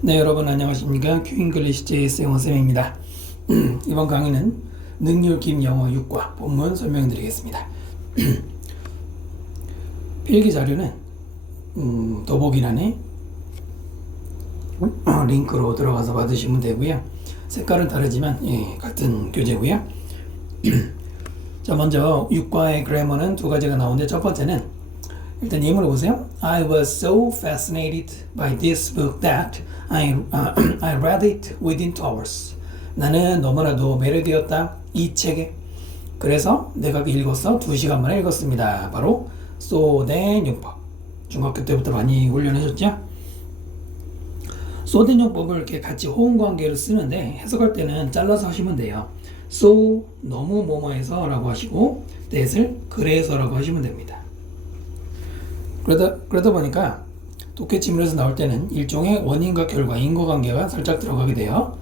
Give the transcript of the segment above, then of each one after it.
네, 여러분 안녕하십니까? 큐잉글리시 JS 영어쌤입니다. 이번 강의는 능률 영어 6과 본문 설명드리겠습니다. 필기 자료는 더보기란에 링크로 들어가서 받으시면 되고요. 색깔은 다르지만 같은 교재고요. 자, 먼저 6과의 그래머는 두 가지가 나오는데 첫 번째는 일단 예문을 보세요. I was so fascinated by this book that I read it within 2 hours. 나는 너무나도 매료되었다 이 책에. 그래서 내가 읽어서 2시간 만에 읽었습니다. 바로 소된 용법. 중학교 때부터 많이 훈련하셨죠? 소된 용법을 이렇게 같이 호응 관계를 쓰는데 해석할 때는 잘라서 하시면 돼요. so 너무 뭐뭐해서 라고 하시고 that을 그래서라고 하시면 됩니다. 그러다 보니까 독해지문에서 나올 때는 일종의 원인과 결과, 인과관계가 살짝 들어가게 돼요.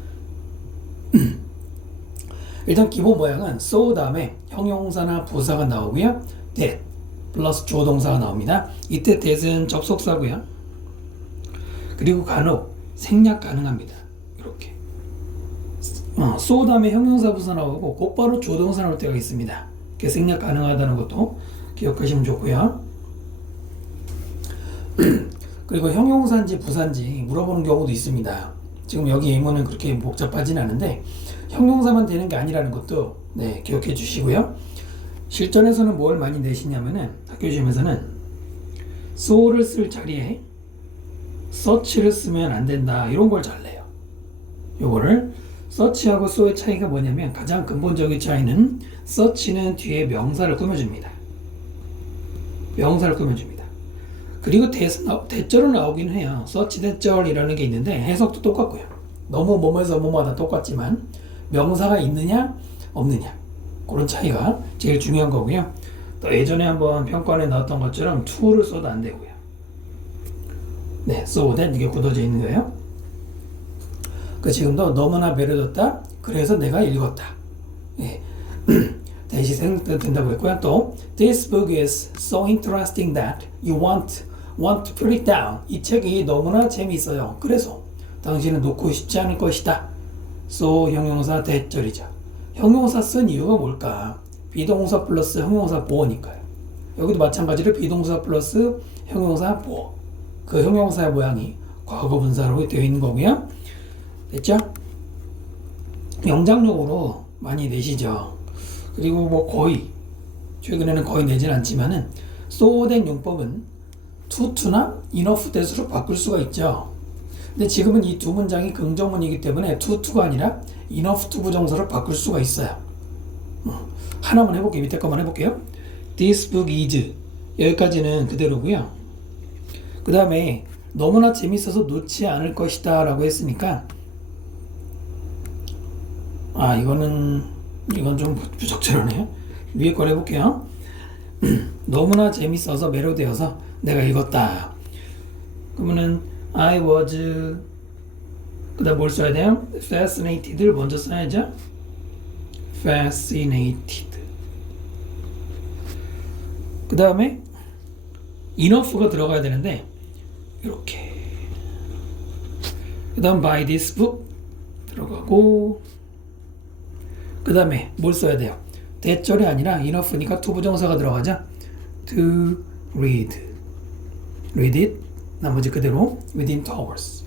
일단 기본 모양은 so 다음에 형용사나 부사가 나오고요. that 플러스 주어동사가 나옵니다. 이때 that은 접속사고요. 그리고 간혹 생략 가능합니다. 이렇게 so 다음에 형용사 부사 나오고 곧바로 주어동사 나올 때가 있습니다. 이렇게 생략 가능하다는 것도 기억하시면 좋고요. 그리고 형용사인지 부사인지 물어보는 경우도 있습니다. 지금 여기 예문은 그렇게 복잡하진 않은데 형용사만 되는 게 아니라는 것도 기억해 주시고요. 실전에서는 뭘 많이 내시냐면은 학교 시험에서는 so를 쓸 자리에 such를 쓰면 안 된다 이런 걸 잘 내요. 요거를 such하고 so의 차이가 뭐냐면 가장 근본적인 차이는 such는 뒤에 명사를 꾸며줍니다. 명사를 꾸며줍니다. 그리고 대절은 나오긴 해요. 서치 대절이라는 게 있는데 해석도 똑같고요. 너무 뭐뭐에서 뭐뭐하다 똑같지만 명사가 있느냐 없느냐 그런 차이가 제일 중요한 거고요. 또 예전에 한번 평가에 나왔던 것처럼 to를 써도 안 되고요. 네, so that 이게 굳어져 있는 거예요. 지금도 너무나 매료됐다. 그래서 내가 읽었다. 예. 대시 생각된다고 했고요. 또 this book is so interesting that you want to put it down. 이 책이 너무나 재미있어요. 그래서 당신은 놓고 싶지 않을 것이다. so 형용사 대절이죠. 형용사 쓴 이유가 뭘까? 비동사 플러스 형용사 보어니까요. 여기도 마찬가지로 비동사 플러스 형용사 보어. 그 형용사의 모양이 과거 분사로 되어 있는 거고요. 됐죠? 영장용으로 많이 내시죠. 그리고 뭐 거의 최근에는 거의 내진 않지만은 so 된 용법은 to나 enough that으로 바꿀 수가 있죠. 근데 지금은 이 두 문장이 긍정문이기 때문에 to가 아니라 enough to 부정사로 바꿀 수가 있어요. 하나만 해볼게요. 밑에 것만 해볼게요. This book is 여기까지는 그대로고요. 그 다음에 너무나 재밌어서 놓지 않을 것이다 라고 했으니까 이건 좀 부적절하네요. 위에 걸 해볼게요. 너무나 재밌어서 매료되어서 내가 읽었다. 그러면은 I was 그 다음 뭘 써야 돼요? fascinated를 먼저 써야죠. fascinated 그 다음에 enough가 들어가야 되는데 이렇게 그 다음 by this book 들어가고 그 다음에 뭘 써야 돼요? 대절이 아니라 enough니까 to 부정사가 들어가죠. to read it 나머지 그대로 within 2 hours.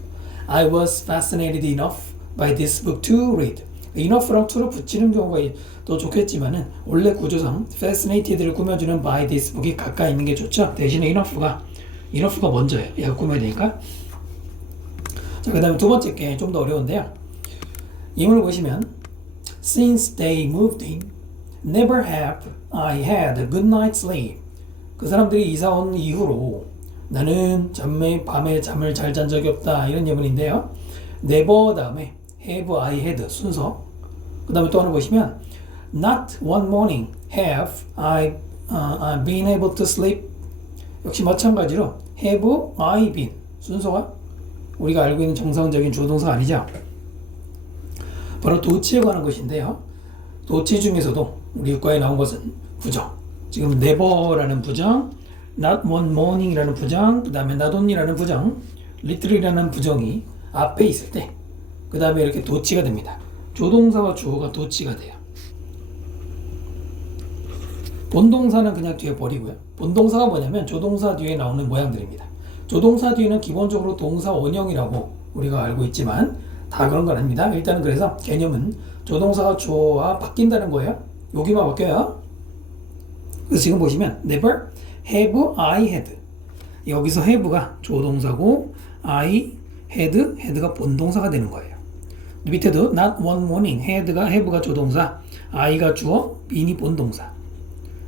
I was fascinated enough by this book to read. enough랑 to를 붙이는 경우가 더 좋겠지만은 원래 구조상 fascinated를 꾸며주는 by this book이 가까이 있는 게 좋죠. 대신에 enough가 먼저예요. 얘가 꾸며야 되니까. 자, 그 다음에 두 번째 게 좀 더 어려운데요. 예문을 보시면 Since they moved in, never have I had a good night's sleep. 그 사람들이 이사 온 이후로 나는 밤에 잠을 잘 잔 적이 없다. 이런 예문인데요. never 다음에 have I had 순서. 그 다음에 또 하나 보시면 not one morning have I been able to sleep. 역시 마찬가지로 have I been 순서가 우리가 알고 있는 정상적인 주어동사가 아니죠. 바로 도치에 관한 것인데요. 도치 중에서도 우리 육과에 나온 것은 부정. 지금 never라는 부정, not one morning이라는 부정, 그 다음에 not only라는 부정, little이라는 부정이 앞에 있을 때 그 다음에 이렇게 도치가 됩니다. 조동사와 주어가 도치가 돼요. 본동사는 그냥 뒤에 버리고요. 본동사가 뭐냐면 조동사 뒤에 나오는 모양들입니다. 조동사 뒤에는 기본적으로 동사 원형이라고 우리가 알고 있지만 다 그런 건 아닙니다. 일단은 그래서 개념은 조동사가 주어와 바뀐다는 거예요. 여기만 바뀌어요. 그래서 지금 보시면 never, have, I had. 여기서 have가 조동사고 I had가 본동사가 되는 거예요. 밑에도 not one morning, have가 조동사, I가 주어, being이 본동사.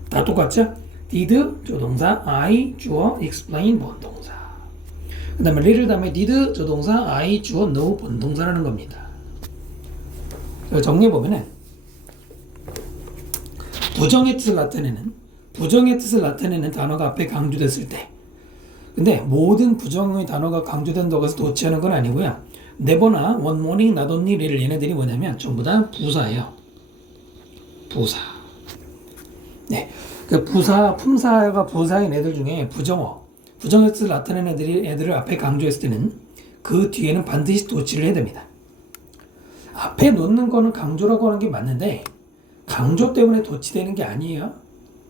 다 똑같죠? did 조동사, I 주어, explain 본동사. 그 다음에 little 다음에 did 조동사, I 주어, know 본동사라는 겁니다. 정리해보면은 부정의 뜻을 나타내는 단어가 앞에 강조됐을 때, 근데 모든 부정의 단어가 강조된다고 해서 도치하는 건 아니고요. never나 one morning, not only를 얘네들이 뭐냐면 전부 다 부사예요. 부사. 네, 그 부사, 품사가 부사인 애들 중에 부정의 뜻을 나타내는 애들을 앞에 강조했을 때는 그 뒤에는 반드시 도치를 해야 됩니다. 앞에 놓는 거는 강조라고 하는 게 맞는데 강조 때문에 도치되는 게 아니에요.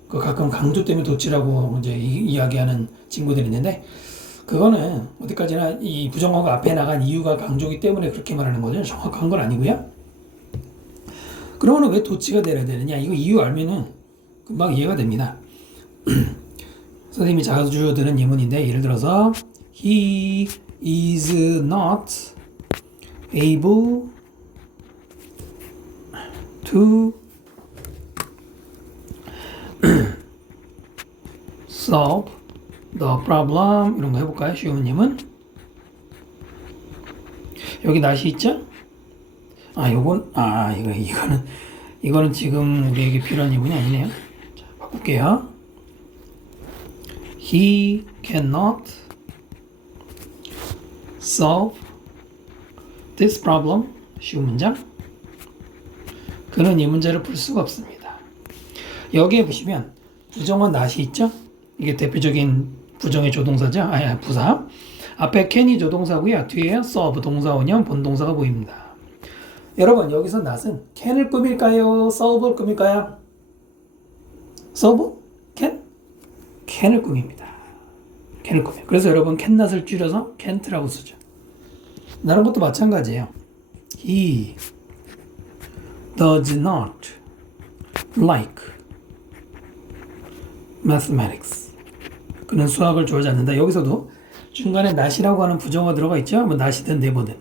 그 가끔 강조 때문에 도치라고 이제 이야기하는 친구들이 있는데 그거는 어디까지나 이 부정어가 앞에 나간 이유가 강조기 때문에 그렇게 말하는 거죠. 정확한 건 아니고요. 그러면 왜 도치가 돼야 되느냐? 이거 이유 알면은 금방 이해가 됩니다. 선생님이 자주 드는 예문인데 예를 들어서 He is not able to solve the problem. 이런 거 해볼까요? 쉬운 예문. 여기 날씨 있죠? 이거는 지금 우리에게 필요한 예문이 아니네요. 자, 바꿀게요. He cannot solve this problem. 쉬운 문장. 그는 이 문제를 풀 수가 없습니다. 여기에 보시면 부정어 not이 있죠? 이게 대표적인 부정의 조동사죠? 부사. 앞에 can이 조동사고요. 뒤에 solve 동사원형 본동사가 보입니다. 여러분 여기서 not은 can을 꾸밀까요? solve를 꾸밀까요? solve? can? can을 꾸밉니다. can을 꾸며요. 그래서 여러분 cannot을 줄여서 can't라고 쓰죠. 다른 것도 마찬가지예요. He does not like mathematics. 그는 수학을 좋아하지 않는다. 여기서도 중간에 not이라고 하는 부정어 들어가 있죠. 뭐 not이든 never든.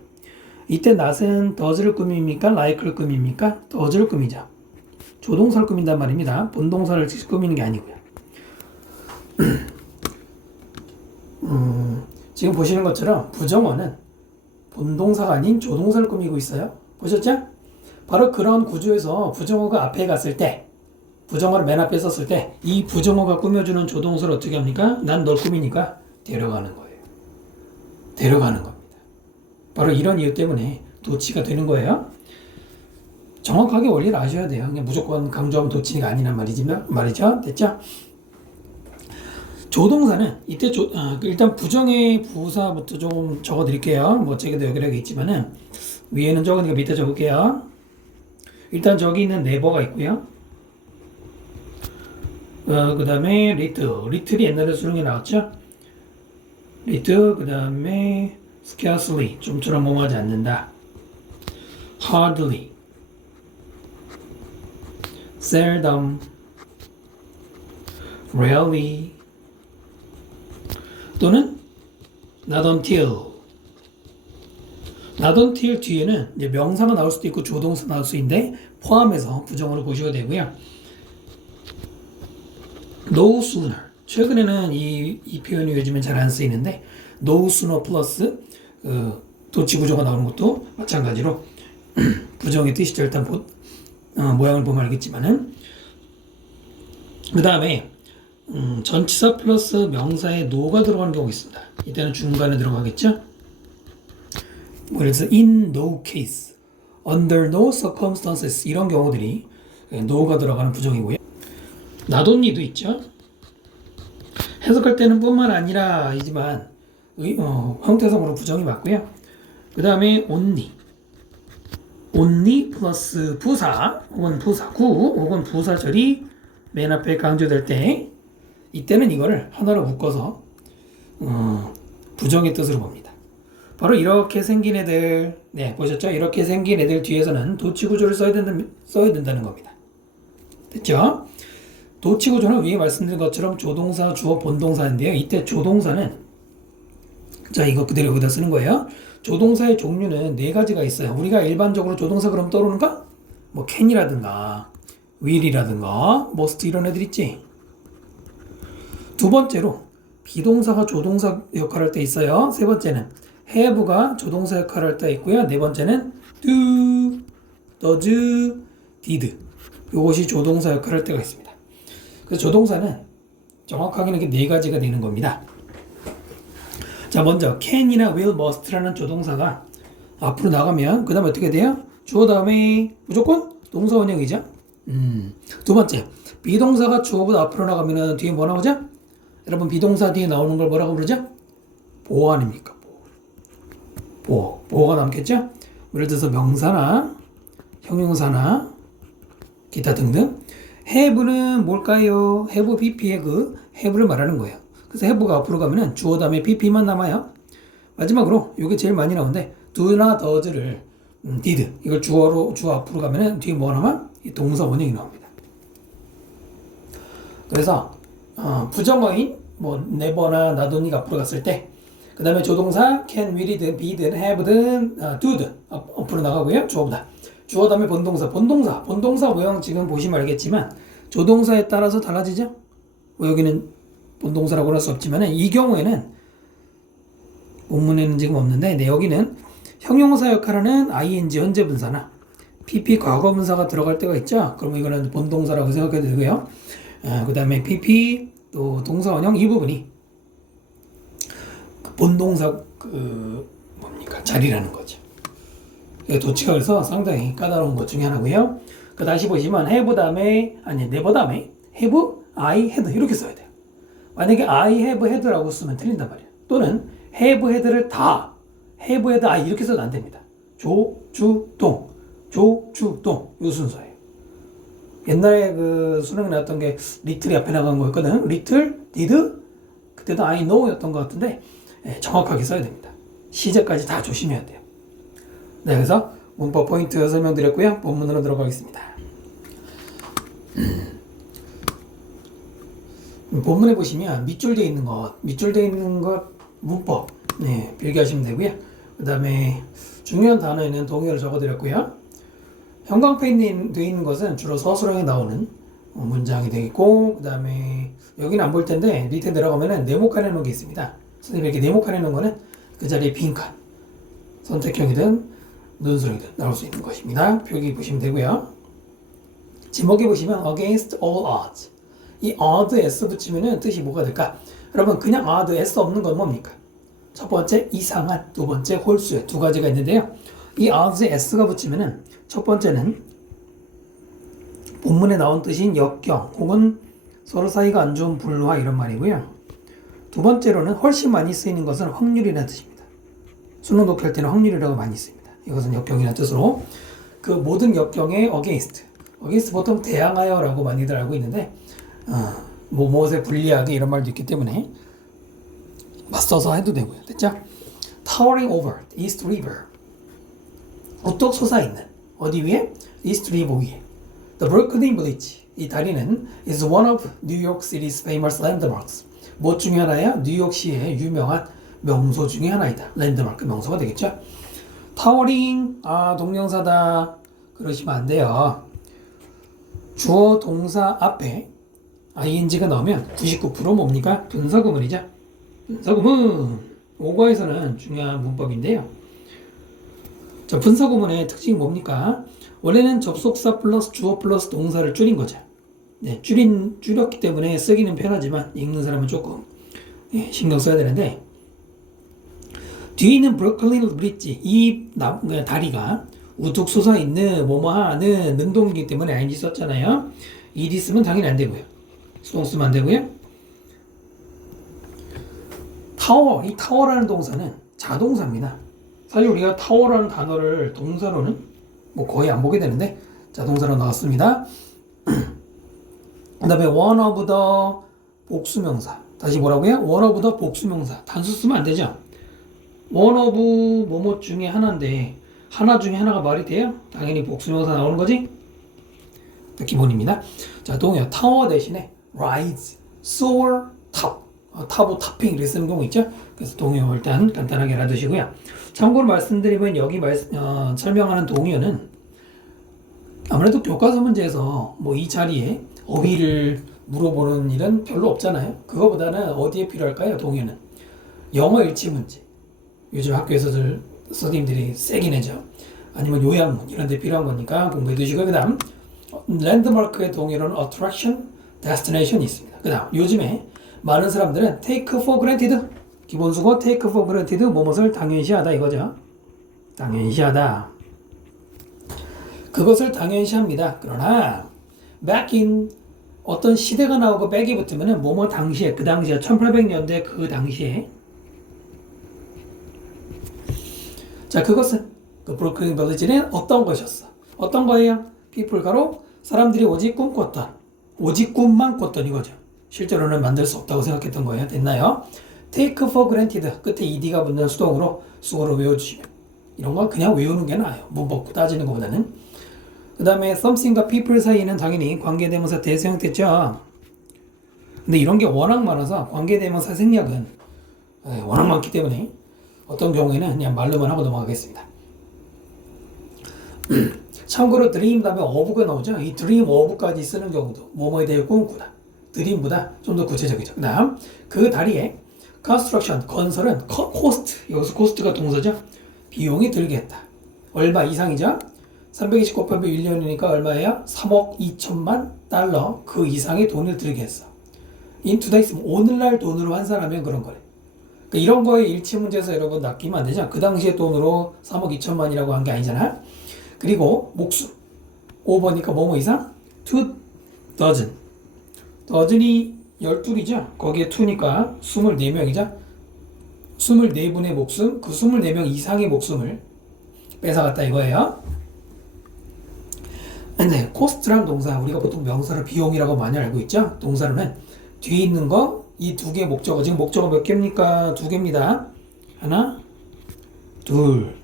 이때 not은 does를 꾸밉니까? like를 꾸밉니까? does를 꾸미죠. 조동사를 꾸민단 말입니다. 본동사를 꾸미는 게 아니고요. 지금 보시는 것처럼 부정어는 본동사가 아닌 조동사를 꾸미고 있어요. 보셨죠? 바로 그런 구조에서 부정어가 앞에 갔을 때, 부정어를 맨 앞에 썼을 때 이 부정어가 꾸며주는 조동사를 어떻게 합니까? 난 널 꾸미니까 데려가는 거예요. 데려가는 겁니다. 바로 이런 이유 때문에 도치가 되는 거예요. 정확하게 원리를 아셔야 돼요. 그냥 무조건 강조하면 도치가 아니란 말이죠. 됐죠? 조동사는 이때 일단 부정의 부사부터 조금 적어드릴게요. 뭐 책에도 여기저기 있지만은 위에는 적으니까 밑에 적을게요. 일단 저기 있는 never가 있고요. 그 다음에 little이 옛날에 수능에 나왔죠. little, 그 다음에 scarcely, 좀처럼 뭐하지 않는다. hardly, seldom, rarely, 또는 not until. not until 뒤에는 이제 명사가 나올 수도 있고 조동사 나올 수 있는데 포함해서 부정어로 보셔야 되고요. no sooner. 최근에는 이 표현이 요즘엔 잘 안 쓰이는데 no sooner 플러스 도치 구조가 나오는 것도 마찬가지로 부정의 뜻이죠. 일단 모양을 보면 알겠지만은 그 다음에 전치사 플러스 명사에 no가 들어가는 경우가 있습니다. 이때는 중간에 들어가겠죠. 뭐 예를 들어서 in no case, under no circumstances 이런 경우들이 no가 들어가는 부정이고요. not only도 있죠. 해석할 때는 뿐만 아니라 이지만 형태성으로 부정이 맞고요. 그 다음에 only 플러스 부사 혹은 부사구 혹은 부사절이 맨 앞에 강조될 때 이때는 이거를 하나로 묶어서 부정의 뜻으로 봅니다. 바로 이렇게 생긴 애들, 네 보셨죠? 이렇게 생긴 애들 뒤에서는 도치구조를 써야 된다는 겁니다. 됐죠? 도치구조는 위에 말씀드린 것처럼 조동사, 주어, 본동사인데요. 이때 조동사는 자 이거 그대로 여기다 쓰는 거예요. 조동사의 종류는 네 가지가 있어요. 우리가 일반적으로 조동사 그럼 떠오르는가? 뭐 can이라든가 will이라든가 must 이런 애들 있지. 두 번째로 비동사가 조동사 역할을 할 때 있어요. 세 번째는 have가 조동사 역할을 할 때 있고요. 네 번째는 do, does, did 이것이 조동사 역할을 할 때가 있습니다. 그래서 조동사는 정확하게는 이렇게 네 가지가 되는 겁니다. 자 먼저 can이나 will, must라는 조동사가 앞으로 나가면 그 다음에 어떻게 돼요? 주어 다음에 무조건 동사 원형이죠. 두 번째 비동사가 주어보다 앞으로 나가면 뒤에 뭐 나오죠? 여러분 비동사 뒤에 나오는 걸 뭐라고 부르죠? 보어 아닙니까? 보어가 남겠죠? 예를 들어서 명사나 형용사나 기타 등등. have는 뭘까요? have pp의 그 have를 말하는 거예요. 그래서 have가 앞으로 가면은 주어 다음에 pp만 남아요. 마지막으로 이게 제일 많이 나오는데 do나 does를 did 이걸 주어 앞으로 가면은 뒤에 뭐 남아? 동사 원형이 나옵니다. 그래서 부정어인 뭐 never나 not이가 앞으로 갔을 때 그 다음에 조동사 can, will이든 be든 have든 do든 앞으로 나가고요. 주어보다 주어 다음에 본동사 모양 지금 보시면 알겠지만 조동사에 따라서 달라지죠. 뭐 여기는 본동사라고 할 수 없지만 이 경우에는 본문에는 지금 없는데 네, 여기는 형용사 역할하는 ing 현재분사나 pp 과거분사가 들어갈 때가 있죠. 그러면 이거는 본동사라고 생각해도 되고요. 그 다음에 pp 또 동사 원형 이 부분이 본동사 자리라는 거죠. 도치가 그래서 상당히 까다로운 것 중에 하나고요. 그 다시 보시면 have 다음에 never 다음에 have, I, had 이렇게 써야 돼요. 만약에 I have had라고 쓰면 틀린단 말이에요. 또는 have had를 다 have had I 이렇게 써도 안 됩니다. 조, 주, 동 이 순서예요. 옛날에 그 수능에 나왔던 게 little이 앞에 나간 거였거든. little, did 그때도 I know였던 것 같은데 정확하게 써야 됩니다. 시제까지 다 조심해야 돼요. 네, 그래서 문법 포인트 설명드렸고요. 본문으로 들어가겠습니다. 본문에 보시면 밑줄되어 있는 것 문법 필기하시면 되고요. 그 다음에 중요한 단어에는 동의어를 적어드렸고요. 형광펜이 되어 있는 것은 주로 서술형에 나오는 문장이 되겠고, 그 다음에 여기는 안 볼 텐데 밑에 들어가면은 네모칸 해놓은 게 있습니다. 선생님이 이렇게 네모칸 해놓은 거는 그 자리에 빈칸 선택형이든 논술형이든 나올 수 있는 것입니다. 표기 보시면 되고요. 제목에 보시면 against all odds 이 odd s 붙이면은 뜻이 뭐가 될까? 여러분 그냥 odd s 없는 건 뭡니까? 첫 번째 이상한, 두 번째 홀수의 두 가지가 있는데요. 이 odds에 s가 붙이면은 첫 번째는 본문에 나온 뜻인 역경 혹은 서로 사이가 안 좋은 불화 이런 말이고요. 두 번째로는 훨씬 많이 쓰이는 것은 확률이라는 뜻입니다. 수능 독해할 때는 확률이라고 많이 씁니다. 이것은 역경이라는 뜻으로 그 모든 역경의 against 보통 대항하여라고 많이들 알고 있는데 무엇에 불리하게 이런 말도 있기 때문에 맞서서 해도 되고요. 됐죠? Towering over East River 우뚝 솟아있는 어디 위에? East River 위에 The Brooklyn Bridge 이 다리는 is one of New York City's famous landmarks 무엇 중에 하나야? 뉴욕시의 유명한 명소 중에 하나이다. 랜드마크 명소가 되겠죠? 타워링 동명사다 그러시면 안 돼요. 주어 동사 앞에 ing가 나오면 99% 뭡니까? 분사구문이죠. 분사구문 오과에서는 중요한 문법인데요. 자, 분사구문의 특징이 뭡니까? 원래는 접속사 플러스 주어 플러스 동사를 줄인 거죠. 네, 줄였기 때문에 쓰기는 편하지만 읽는 사람은 조금 신경 써야 되는데 뒤에 있는 브루클린 브릿지 이 다리가 우뚝 솟아있는 뭐뭐하는 능동이기 때문에 ing 썼잖아요. ed 쓰면 당연히 안 되고요. 수동 쓰면 안 되고요. 타워, 이 타워라는 동사는 자동사입니다. 사실 우리가 타워라는 단어를 동사로는 뭐 거의 안 보게 되는데 자 동사로 나왔습니다. 그 다음에 one of the 복수명사 다시 뭐라고요? one of the 복수명사 단수 쓰면 안 되죠? one of 뭐뭐 중에 하나인데 하나 중에 하나가 말이 돼요? 당연히 복수명사 나오는 거지? 기본입니다. 자 동요 타워 대신에 rise, soar, top 탑, 탑핑 이렇게 쓰는 경우 있죠? 그래서 동요 일단 간단하게 알아두시고요. 참고로 말씀드리면 여기 설명하는 동요는 아무래도 교과서 문제에서 뭐 이 자리에 어휘를 물어보는 일은 별로 없잖아요. 그거보다는 어디에 필요할까요? 동요는 영어 일치 문제. 요즘 학교에서들 선생님들이 세게 내죠. 아니면 요약문 이런 데 필요한 거니까 공부해 두시고 그 다음 랜드마크의 동요로는 attraction, destination이 있습니다. 그 다음 요즘에 많은 사람들은 take for granted 기본수고 take for granted 뭐뭇을 당연시하다 이거죠. 당연시하다. 그것을 당연시합니다. 그러나 back in 어떤 시대가 나오고 back이 붙으면은 뭐뭐 당시에 그 당시에 1800년대 그 당시에 자 그것은 그 브루클린 빌리지는 어떤 것이었어? 어떤 거예요? people 가로 사람들이 오직 꿈꿨던 오직 꿈만 꿨던 이거죠. 실제로는 만들 수 없다고 생각했던 거예요. 됐나요? take for granted 끝에 ed가 붙는 수동으로 수어로 외워주시면 이런 건 그냥 외우는 게 나아요. 뭐 먹고 따지는 것보다는. 그 다음에 something과 people 사이는 당연히 관계대명사 대사용됐죠. 근데 이런 게 워낙 많아서 관계대명사 생략은 워낙 많기 때문에 어떤 경우에는 그냥 말로만 하고 넘어가겠습니다. 참고로 dream 다음에 of가 나오죠. 이 dream of까지 쓰는 경우도 뭐뭐에 대해 꿈꾸다. dream보다 좀 더 구체적이죠. 그 다음 그 다리에 construction 건설은 cost 여기서 cost가 동사죠. 비용이 들게 했다. 얼마 이상이죠? 320 곱하기 1년이니까 얼마예요? 3억 2천만 달러 그 이상의 돈을 들게 했어. in today's 오늘날 돈으로 환산하면 그런 거래. 그러니까 이런 거에 일치 문제에서 여러분 낚이면 안 되죠. 그 당시의 돈으로 3억 2천만이라고 한 게 아니잖아. 그리고 목수 5번이니까 뭐뭐 이상? 2 dozen dozen이 12이죠. 거기에 2니까 24명이죠. 24분의 목숨 그 24명 이상의 목숨을 뺏어갔다 이거예요. 근데 코스트란 동사 우리가 보통 명사를 비용이라고 많이 알고 있죠. 동사로는 뒤에 있는 거 이 두 개 목적어 지금 목적어 몇 개입니까? 두 개입니다. 하나 둘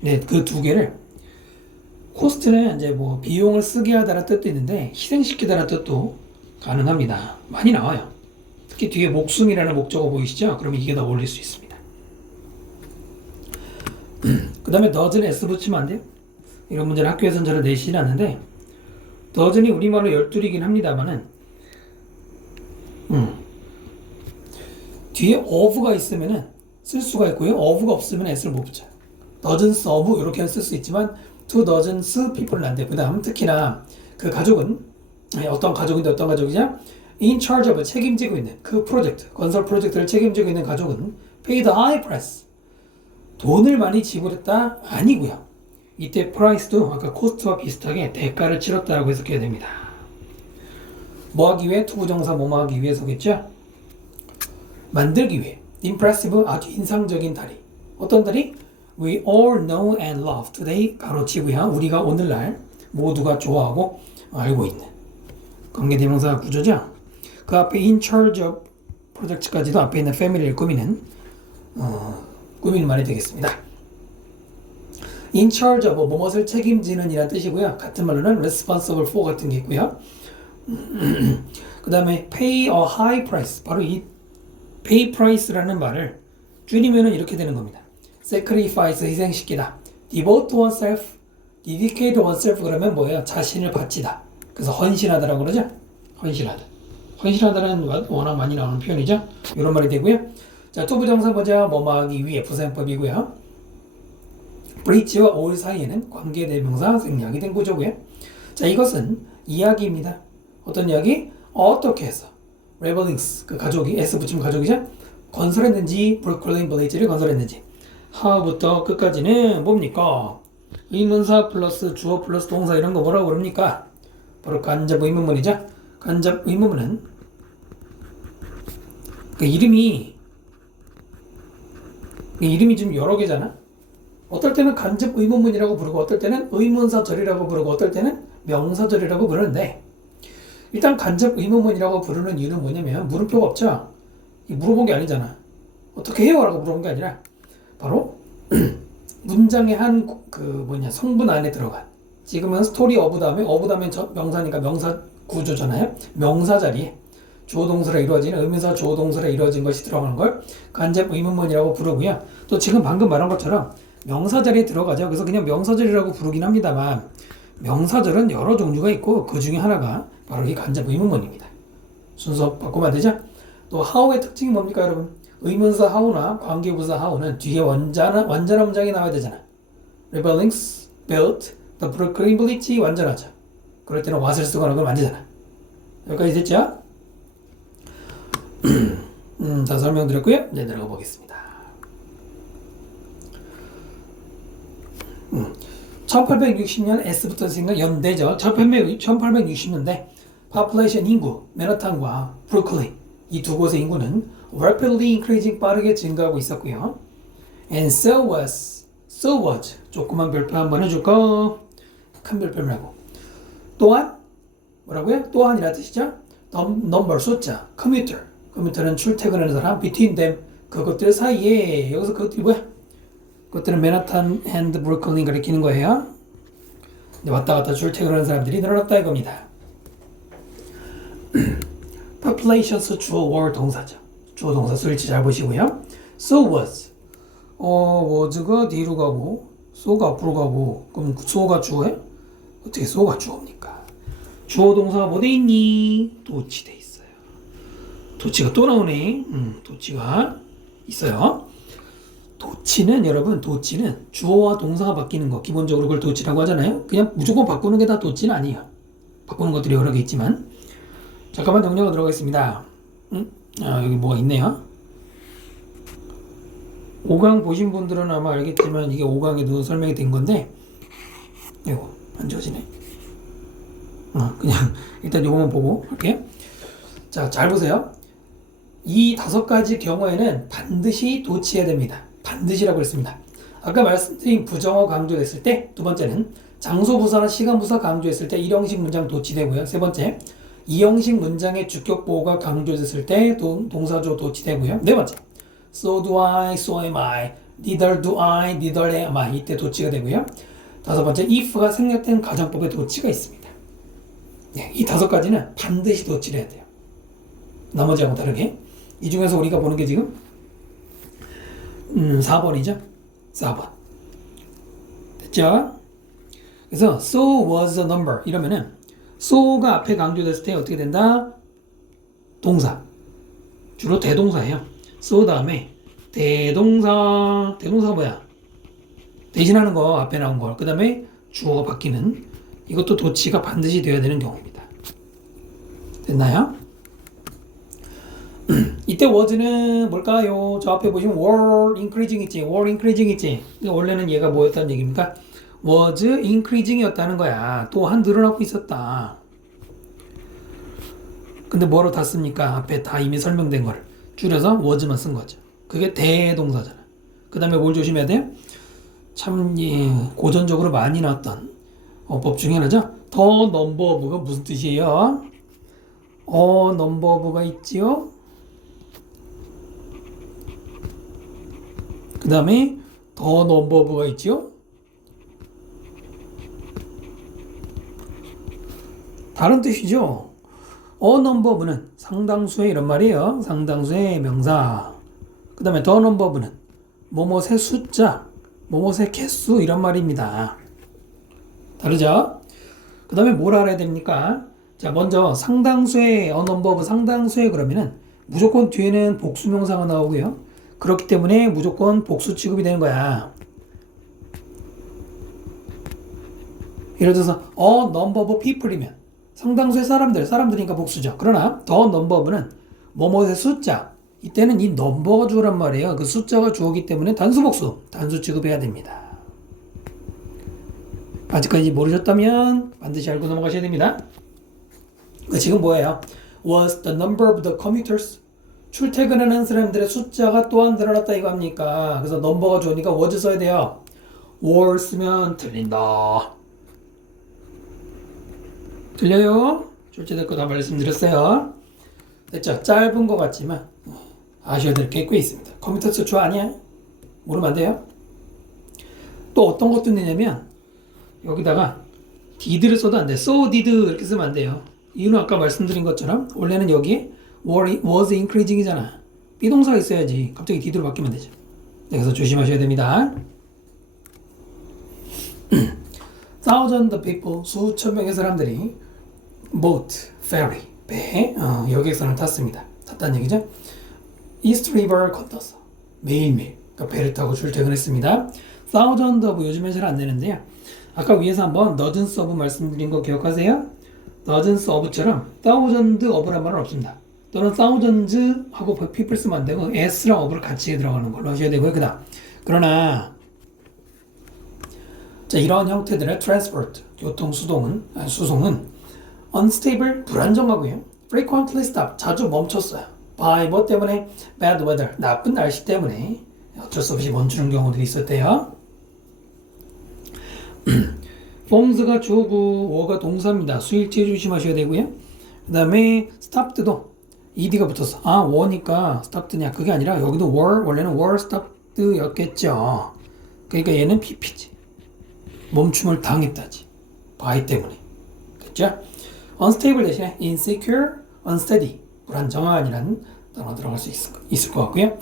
넷 그 두 개를 코스트는 이제 뭐 비용을 쓰게 하다라는 뜻도 있는데 희생시키다라는 뜻도 가능합니다. 많이 나와요. 특히 뒤에 목숨이라는 목적어 보이시죠? 그러면 이게 더 어울릴 수 있습니다. 그 다음에 doesn't s 붙이면 안 돼요? 이런 문제는 학교에서는 잘 내시진 않는데 doesn't 우리말로 12이긴 합니다만은 뒤에 of가 있으면은 쓸 수가 있고요. of가 없으면 s를 못 붙여요. dozens of 이렇게 쓸 수 있지만 two dozens people은 안 돼요. 그 다음 특히나 그 가족은 어떤 가족인데 어떤 가족이냐? in charge of 책임지고 있는 그 프로젝트 건설 프로젝트를 책임지고 있는 가족은 paid high price 돈을 많이 지불했다 아니고요. 이때 price도 아까 코스트와 비슷하게 대가를 치렀다라고 해석해야 됩니다. 뭐 하기 위해? 투부정사 뭐뭐 하기 위해서겠죠? 만들기 위해 impressive 아주 인상적인 다리 어떤 다리? We all know and love today 가로치고요. 우리가 오늘날 모두가 좋아하고 알고 있는 관계대명사 구조죠. 그 앞에 in charge of 프로젝트까지도 앞에 있는 family를 꾸미는 말이 되겠습니다. in charge of 뭐뭇을 책임지는 이란 뜻이고요. 같은 말로는 responsible for 같은 게 있고요. 그 다음에 pay a high price 바로 이 pay price라는 말을 줄이면은 이렇게 되는 겁니다. sacrifice 희생시키다. devote oneself, dedicate oneself 그러면 뭐예요? 자신을 바치다. 그래서 헌신하다라고 그러죠. 헌신하다. 헌신하다는 워낙 많이 나오는 표현이죠. 이런 말이 되고요. 자, 투부정사 보자. 뭐뭐 하기 위해 부사용법이고요. breach와 all 사이에는 관계대명사 생략이 된 구조고요. 자, 이것은 이야기입니다. 어떤 이야기? 어떻게 해서 레버링스 그 가족이 S 붙이면 가족이죠. 건설했는지 브루클린 빌리지를 건설했는지 하부터 끝까지는 뭡니까? 의문사 플러스 주어 플러스 동사 이런 거 뭐라고 그럽니까? 바로 간접 의문문이죠. 간접 의문문은 그 이름이 좀 여러 개잖아. 어떨 때는 간접 의문문이라고 부르고 어떨 때는 의문사절이라고 부르고 어떨 때는 명사절이라고 부르는데 일단 간접 의문문이라고 부르는 이유는 뭐냐면 물음표가 없죠. 물어본 게 아니잖아. 어떻게 해요? 라고 물어본 게 아니라 바로 문장의 한 성분 안에 들어간 지금은 스토리 어브 다음에 명사니까 명사 구조잖아요. 명사 자리에 주어 동사로 이루어지는 의문사 주어 동사로 이루어진 것이 들어가는 걸 간접 의문문이라고 부르고요. 또 지금 방금 말한 것처럼 명사 자리에 들어가죠. 그래서 그냥 명사절이라고 부르긴 합니다만 명사절은 여러 종류가 있고 그 중에 하나가 바로 이 간접 의문문입니다. 순서 바꾸면 안 되죠? 또 how의 특징이 뭡니까 여러분? 의문사 how나 관계부사 how는 뒤에 완전한 문장이 나와야 되잖아. Rebellings built the Brooklyn Bridge 완전하죠. 그럴 때는 what을 쓰거나 그걸 만지잖아. 여기까지 됐죠? 다 설명드렸고요. 이제 내려가 보겠습니다. 1860년 S부터 생각 연대죠. 1860년대 population 인구 맨하탄과 브루클린 이 두 곳의 인구는 rapidly increasing 빠르게 증가하고 있었고요. And so was 조그만 별표 한번 해줄까? 큰 별표 말고 또한 뭐라고요? 또한이라 뜻이죠. number 숫자 commuter는 출퇴근하는 사람 between them 그것들 사이에 여기서 그것들이 뭐야? 그것들은 맨하탄 and 브루클린 가리키는 거예요. 왔다 갔다 출퇴근하는 사람들이 늘어났다 이겁니다. populations 주어 were 동사죠. 주어 동사 쓸지 잘 보시고요. so was was가 뒤로 가고 so가 앞으로 가고 그럼 so가 주어예요? 어떻게 so가 주어입니까? 주어 동사가 뭐 돼 있니? 도치 돼 있어요. 도치가 또 나오네. 도치가 있어요. 도치는 여러분 주어와 동사가 바뀌는 거 기본적으로 그걸 도치라고 하잖아요. 그냥 무조건 바꾸는 게 다 도치는 아니에요. 바꾸는 것들이 여러 개 있지만 잠깐만 정리가 들어가겠습니다. 여기 뭐가 있네요. 5강 보신 분들은 아마 알겠지만 이게 5강에도 설명이 된 건데 이거 안 지워지네. 그냥 일단 요거만 보고 할게요. 자, 잘 보세요. 이 5가지 경우에는 반드시 도치해야 됩니다. 반드시라고 했습니다. 아까 말씀드린 부정어 강조됐을 때, 두 번째는 장소 부사나 시간 부사 강조했을 때 1형식 문장 도치되고요. 세 번째, 2형식 문장의 주격 보호가 강조됐을 때 동사조 도치되고요. 네 번째, so do I, so am I, neither do I, neither am I 이때 도치가 되고요. 다섯 번째, if가 생략된 가정법에 도치가 있습니다. 네, 이 5가지는 반드시 도치를 해야 돼요. 나머지하고 다르게. 이 중에서 우리가 보는 게 지금 4번이죠. 4번. 됐죠? 그래서 so was the number 이러면은 so가 앞에 강조됐을 때 어떻게 된다? 동사. 주로 대동사예요. so 다음에 대동사 뭐야? 대신하는 거 앞에 나온 걸. 그 다음에 주어가 바뀌는 이것도 도치가 반드시 되어야 되는 경우입니다. 됐나요? 이때 was는 뭘까요? 저 앞에 보시면 were increasing 있지. 원래는 얘가 뭐였다는 얘기입니까? was increasing이었다는 거야. 또한 늘어나고 있었다. 근데 뭐로 다 씁니까? 앞에 다 이미 설명된 걸 줄여서 was만 쓴 거죠. 그게 대동사잖아. 그 다음에 뭘 조심해야 돼요? 참 고전적으로 많이 나왔던 법 중에 하나죠. 더 넘버브가 무슨 뜻이에요? 넘버브가 있지요. 그 다음에 더 넘버브가 있지요. 다른 뜻이죠. 넘버브는 상당수의 이런 말이에요. 상당수의 명사. 그 다음에 더 넘버브는 뭐뭐의 숫자, 뭐뭐의 개수 이런 말입니다. 다르죠? 그 다음에 뭘 알아야 됩니까? 자, 먼저 상당수의 넘버브 상당수의 그러면은 무조건 뒤에는 복수명사가 나오고요. 그렇기 때문에 무조건 복수 취급이 되는 거야. 예를 들어서 number of people이면 상당수의 사람들이니까 복수죠. 그러나 더 넘버브는 뭐뭐의 숫자 이때는 이 넘버가 주어란 말이에요. 그 숫자가 주어기 때문에 단수 취급해야 됩니다. 아직까지 모르셨다면 반드시 알고 넘어가셔야 됩니다. 지금 뭐예요? Was the number of the commuters 출퇴근하는 사람들의 숫자가 또한 늘어났다 이거 합니까? 그래서 넘버가 좋으니까 was 써야 돼요. were 쓰면 틀린다. 들려요? 출제될 거 다 말씀드렸어요. 됐죠? 짧은 것 같지만 아셔야 될 게 꽤 있습니다. 컴퓨터 수초 아니야? 모르면 안 돼요? 또 어떤 것도 있냐면 여기다가 did를 써도 안 돼. so did 이렇게 쓰면 안 돼요. 이유는 아까 말씀드린 것처럼 원래는 여기에 was increasing이잖아. 비동사가 있어야지. 갑자기 did로 바뀌면 되죠. 그래서 조심하셔야 됩니다. Thousand people, 수천 명의 사람들이 boat, ferry, 배, 여객선을 탔습니다. 탔다는 얘기죠. East River 건너서 매일매일 그러니까 배를 타고 출퇴근했습니다. Thousand of 요즘엔 잘 안 되는데요. 아까 위에서 한번 dozens of 말씀드린 거 기억하세요? dozens of처럼 thousand of란 말은 없습니다. 또는 thousands 하고 people 쓰면 안 되고 s랑 of를 같이 들어가는 걸로 하셔야 되고요. 그러나 자, 이런 형태들의 transport, 교통 수송은 unstable, 불안정하고요. frequently stop, 자주 멈췄어요. by 뭐 때문에? bad weather, 나쁜 날씨 때문에 어쩔 수 없이 멈추는 경우들이 있었대요. forms가 주어고 were가 동사입니다. 수일치 조심하셔야 되고요. 그 다음에 stopped도 ed가 붙었어. were니까 stopped냐? 그게 아니라 여기도 원래는 were stopped였겠죠. 그러니까 얘는 pp지. 멈춤을 당했다지. by 때문에. 됐죠? unstable 대신에 insecure, unsteady, 불안정한이라는 단어 들어갈 수 있을 것 같고요.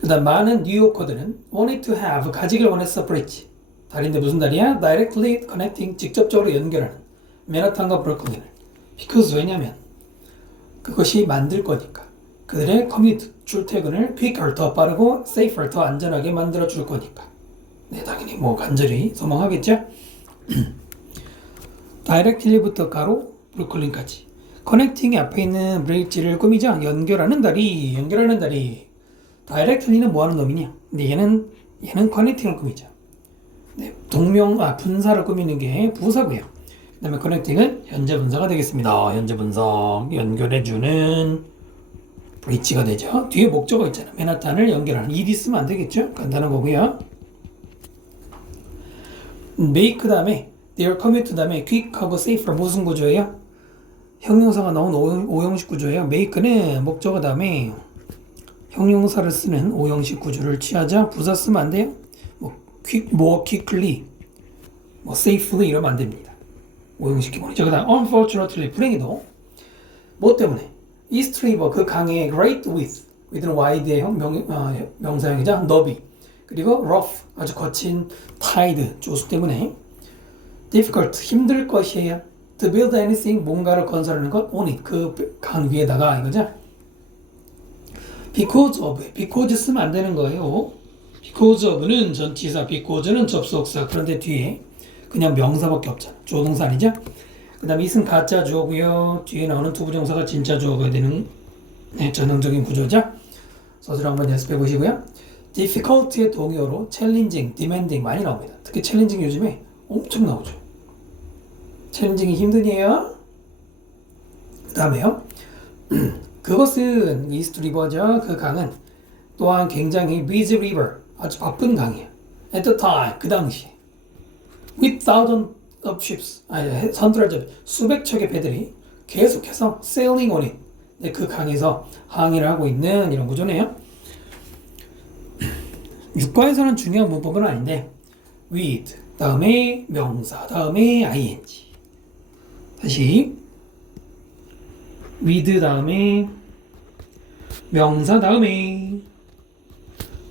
그 다음 많은 뉴요커들은 wanted to have, 가지길 원했어, bridge. 다리인데 무슨 다리야? directly connecting, 직접적으로 연결하는 맨하탄과 브루클린을. because 왜냐면 그것이 만들 거니까. 그들의 commute, 출퇴근을 quicker, 더 빠르고 safer, 더 안전하게 만들어 줄 거니까. 네, 당연히 뭐 간절히 소망하겠죠? directly부터 가로 브루클린까지. 커넥팅이 앞에 있는 브릿지를 꾸미죠. 연결하는 다리. directly는 뭐 하는 놈이냐? 근데 얘는 커넥팅을 꾸미죠. 네, 분사를 꾸미는 게 부사고요. 그 다음에 커넥팅은 현재 분사가 되겠습니다. 현재 분사, 연결해주는 브릿지가 되죠. 뒤에 목적어 있잖아. 맨하탄을 연결하는. ed 쓰면 안 되겠죠? 간단한 거고요. make 다음에 their commute 다음에 quick하고 safer 무슨 구조예요? 형용사가 나온 오형식 구조예요. make는 목적어 다음에 형용사를 쓰는 오형식 구조를 취하자. 부사 쓰면 안 돼요. more quickly, safely 이러면 안 됩니다. 오형식 기본이죠. 그 다음 unfortunately, 불행히도 뭐 때문에? East River, 그 강의 great with는 wide의 명사형이자 너비, 그리고 rough, 아주 거친 tide, 조수 때문에 difficult, 힘들 것이에요. to build anything, 뭔가를 건설하는 것 on it, 그 강 위에다가 이거죠. because 쓰면 안 되는 거예요. because of는 전치사, because는 접속사. 그런데 뒤에 그냥 명사밖에 없잖아. 조동사 아니죠? 그 다음에 it은 가짜 주어고요. 뒤에 나오는 투부정사가 진짜 주어가 되는 전형적인 구조죠. 서술 한번 연습해 보시고요. difficult의 동의어로 challenging, demanding 많이 나옵니다. 특히 challenging 요즘에 엄청 나오죠. challenging이 힘드네요. 그 다음에요. 그것은 이스트 리버죠. 그 강은 또한 굉장히 busy river, 아주 바쁜 강이에요. At the time, 그 당시 with thousands of ships, hundreds of, 수백 척의 배들이 계속해서 sailing on it, 네, 그 강에서 항해를 하고 있는 이런 구조네요. 유과에서는 중요한 문법은 아닌데 with 다음에 명사 다음에 ing, 다시 with 다음에 명사 다음에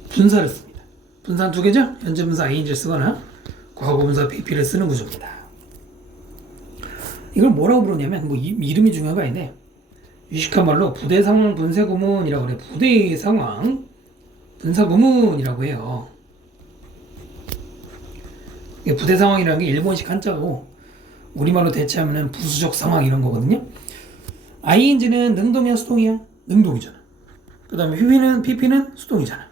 분사를 씁니다. 분사는 두 개죠? 현재 분사 ing를 쓰거나 과거 분사 pp를 쓰는 구조입니다. 이걸 뭐라고 부르냐면 이름이 중요한 거 아닌데 유식한 말로 부대 상황 분사 구문이라고 그래요. 부대 상황 분사 구문이라고 해요. 부대 상황이라는 게 일본식 한자고 우리말로 대체하면 부수적 상황 이런 거거든요. ing는 능동이야 수동이야? 능동이잖아. 그 다음에 pp는 수동이잖아.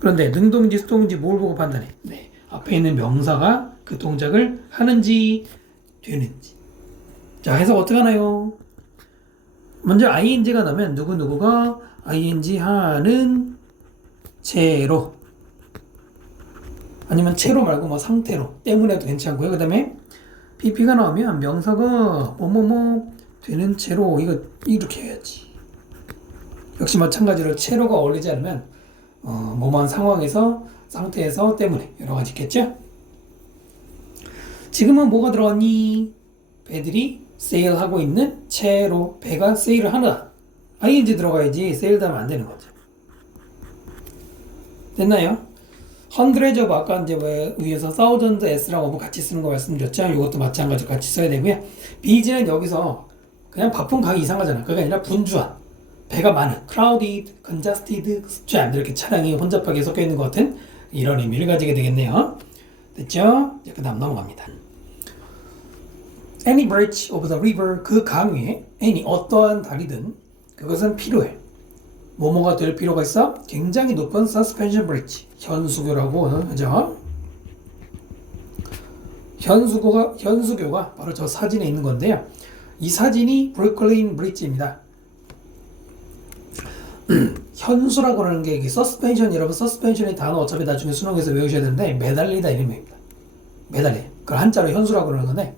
그런데 능동인지 수동인지 뭘 보고 판단해? 네, 앞에 있는 명사가 그 동작을 하는지 되는지. 자, 해석 어떻게 하나요? 먼저 ing가 나면 누구누구가 ing 하는 채로 아니면 채로 말고 뭐 상태로 때문에도 괜찮고요. 그 다음에 PP가 나오면 명사가 뭐뭐뭐 되는 채로 이거 이렇게 해야지. 역시 마찬가지로 채로가 어울리지 않으면 뭐만 상황에서 상태에서 때문에 여러 가지 있겠죠. 지금은 뭐가 들어갔니? 배들이 세일하고 있는 채로 배가 세일을 하나. ing 들어가야지 세일 하면 안 되는 거죠. 됐나요? hundreds of 아까 이제 위에서 thousands s랑 of 같이 쓰는 거 말씀드렸죠. 이것도 마찬가지로 같이 써야 되고요. bees는 여기서 그냥 바쁜 가기 이상하잖아. 그게 아니라 분주한, 배가 많은, crowded, congested, jam 이렇게 차량이 혼잡하게 섞여 있는 것 같은 이런 의미를 가지게 되겠네요. 됐죠? 그 다음 넘어갑니다. Any bridge of the river, 그 강 위에 any 어떠한 다리든 그것은 필요해. 뭐뭐가 될 필요가 있어? 굉장히 높은 suspension bridge, 현수교라고 하죠. 현수교가 바로 저 사진에 있는 건데요. 이 사진이 브루클린 브릿지입니다. 현수라고 하는 게 이게 suspension, 여러분 suspension의 단어 어차피 나중에 수능에서 외우셔야 되는데 매달리다 이런 의미입니다. 매달리. 그걸 한자로 현수라고 그러는 건데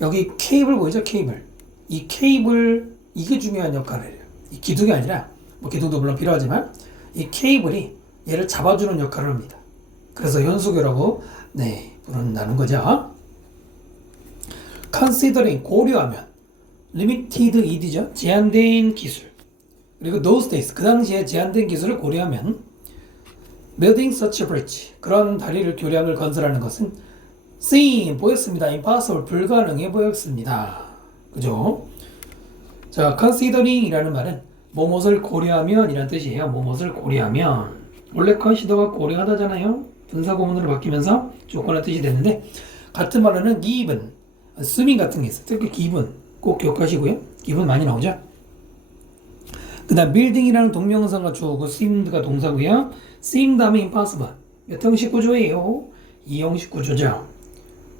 여기 케이블 보이죠? 케이블. 이 케이블 이게 중요한 역할을 해요. 이 기둥이 아니라 뭐 기둥도 물론 필요하지만 이 케이블이 얘를 잡아주는 역할을 합니다. 그래서 현수교라고 부른다는 거죠. considering 고려하면 limited ed죠. 제한된 기술. 그리고 those days 그 당시에 제한된 기술을 고려하면 building such a bridge 그런 다리를 교량을 건설하는 것은 seem 보였습니다. impossible 불가능해 보였습니다. 그죠? 자, considering 이라는 말은 뭐뭇을 고려하면 이란 뜻이에요. 뭐뭇을 고려하면 원래 consider가 고려하다잖아요. 분사구문으로 바뀌면서 조건의 뜻이 됐는데 같은 말로는 given, assuming 같은 게 있어요. 특히 given 꼭 기억하시고요. given 많이 나오죠. 그 다음 building이라는 동명사가 주어고 seemed가 동사고요. seem 다음에 impossible 몇 형식 구조예요? 2형식 구조죠.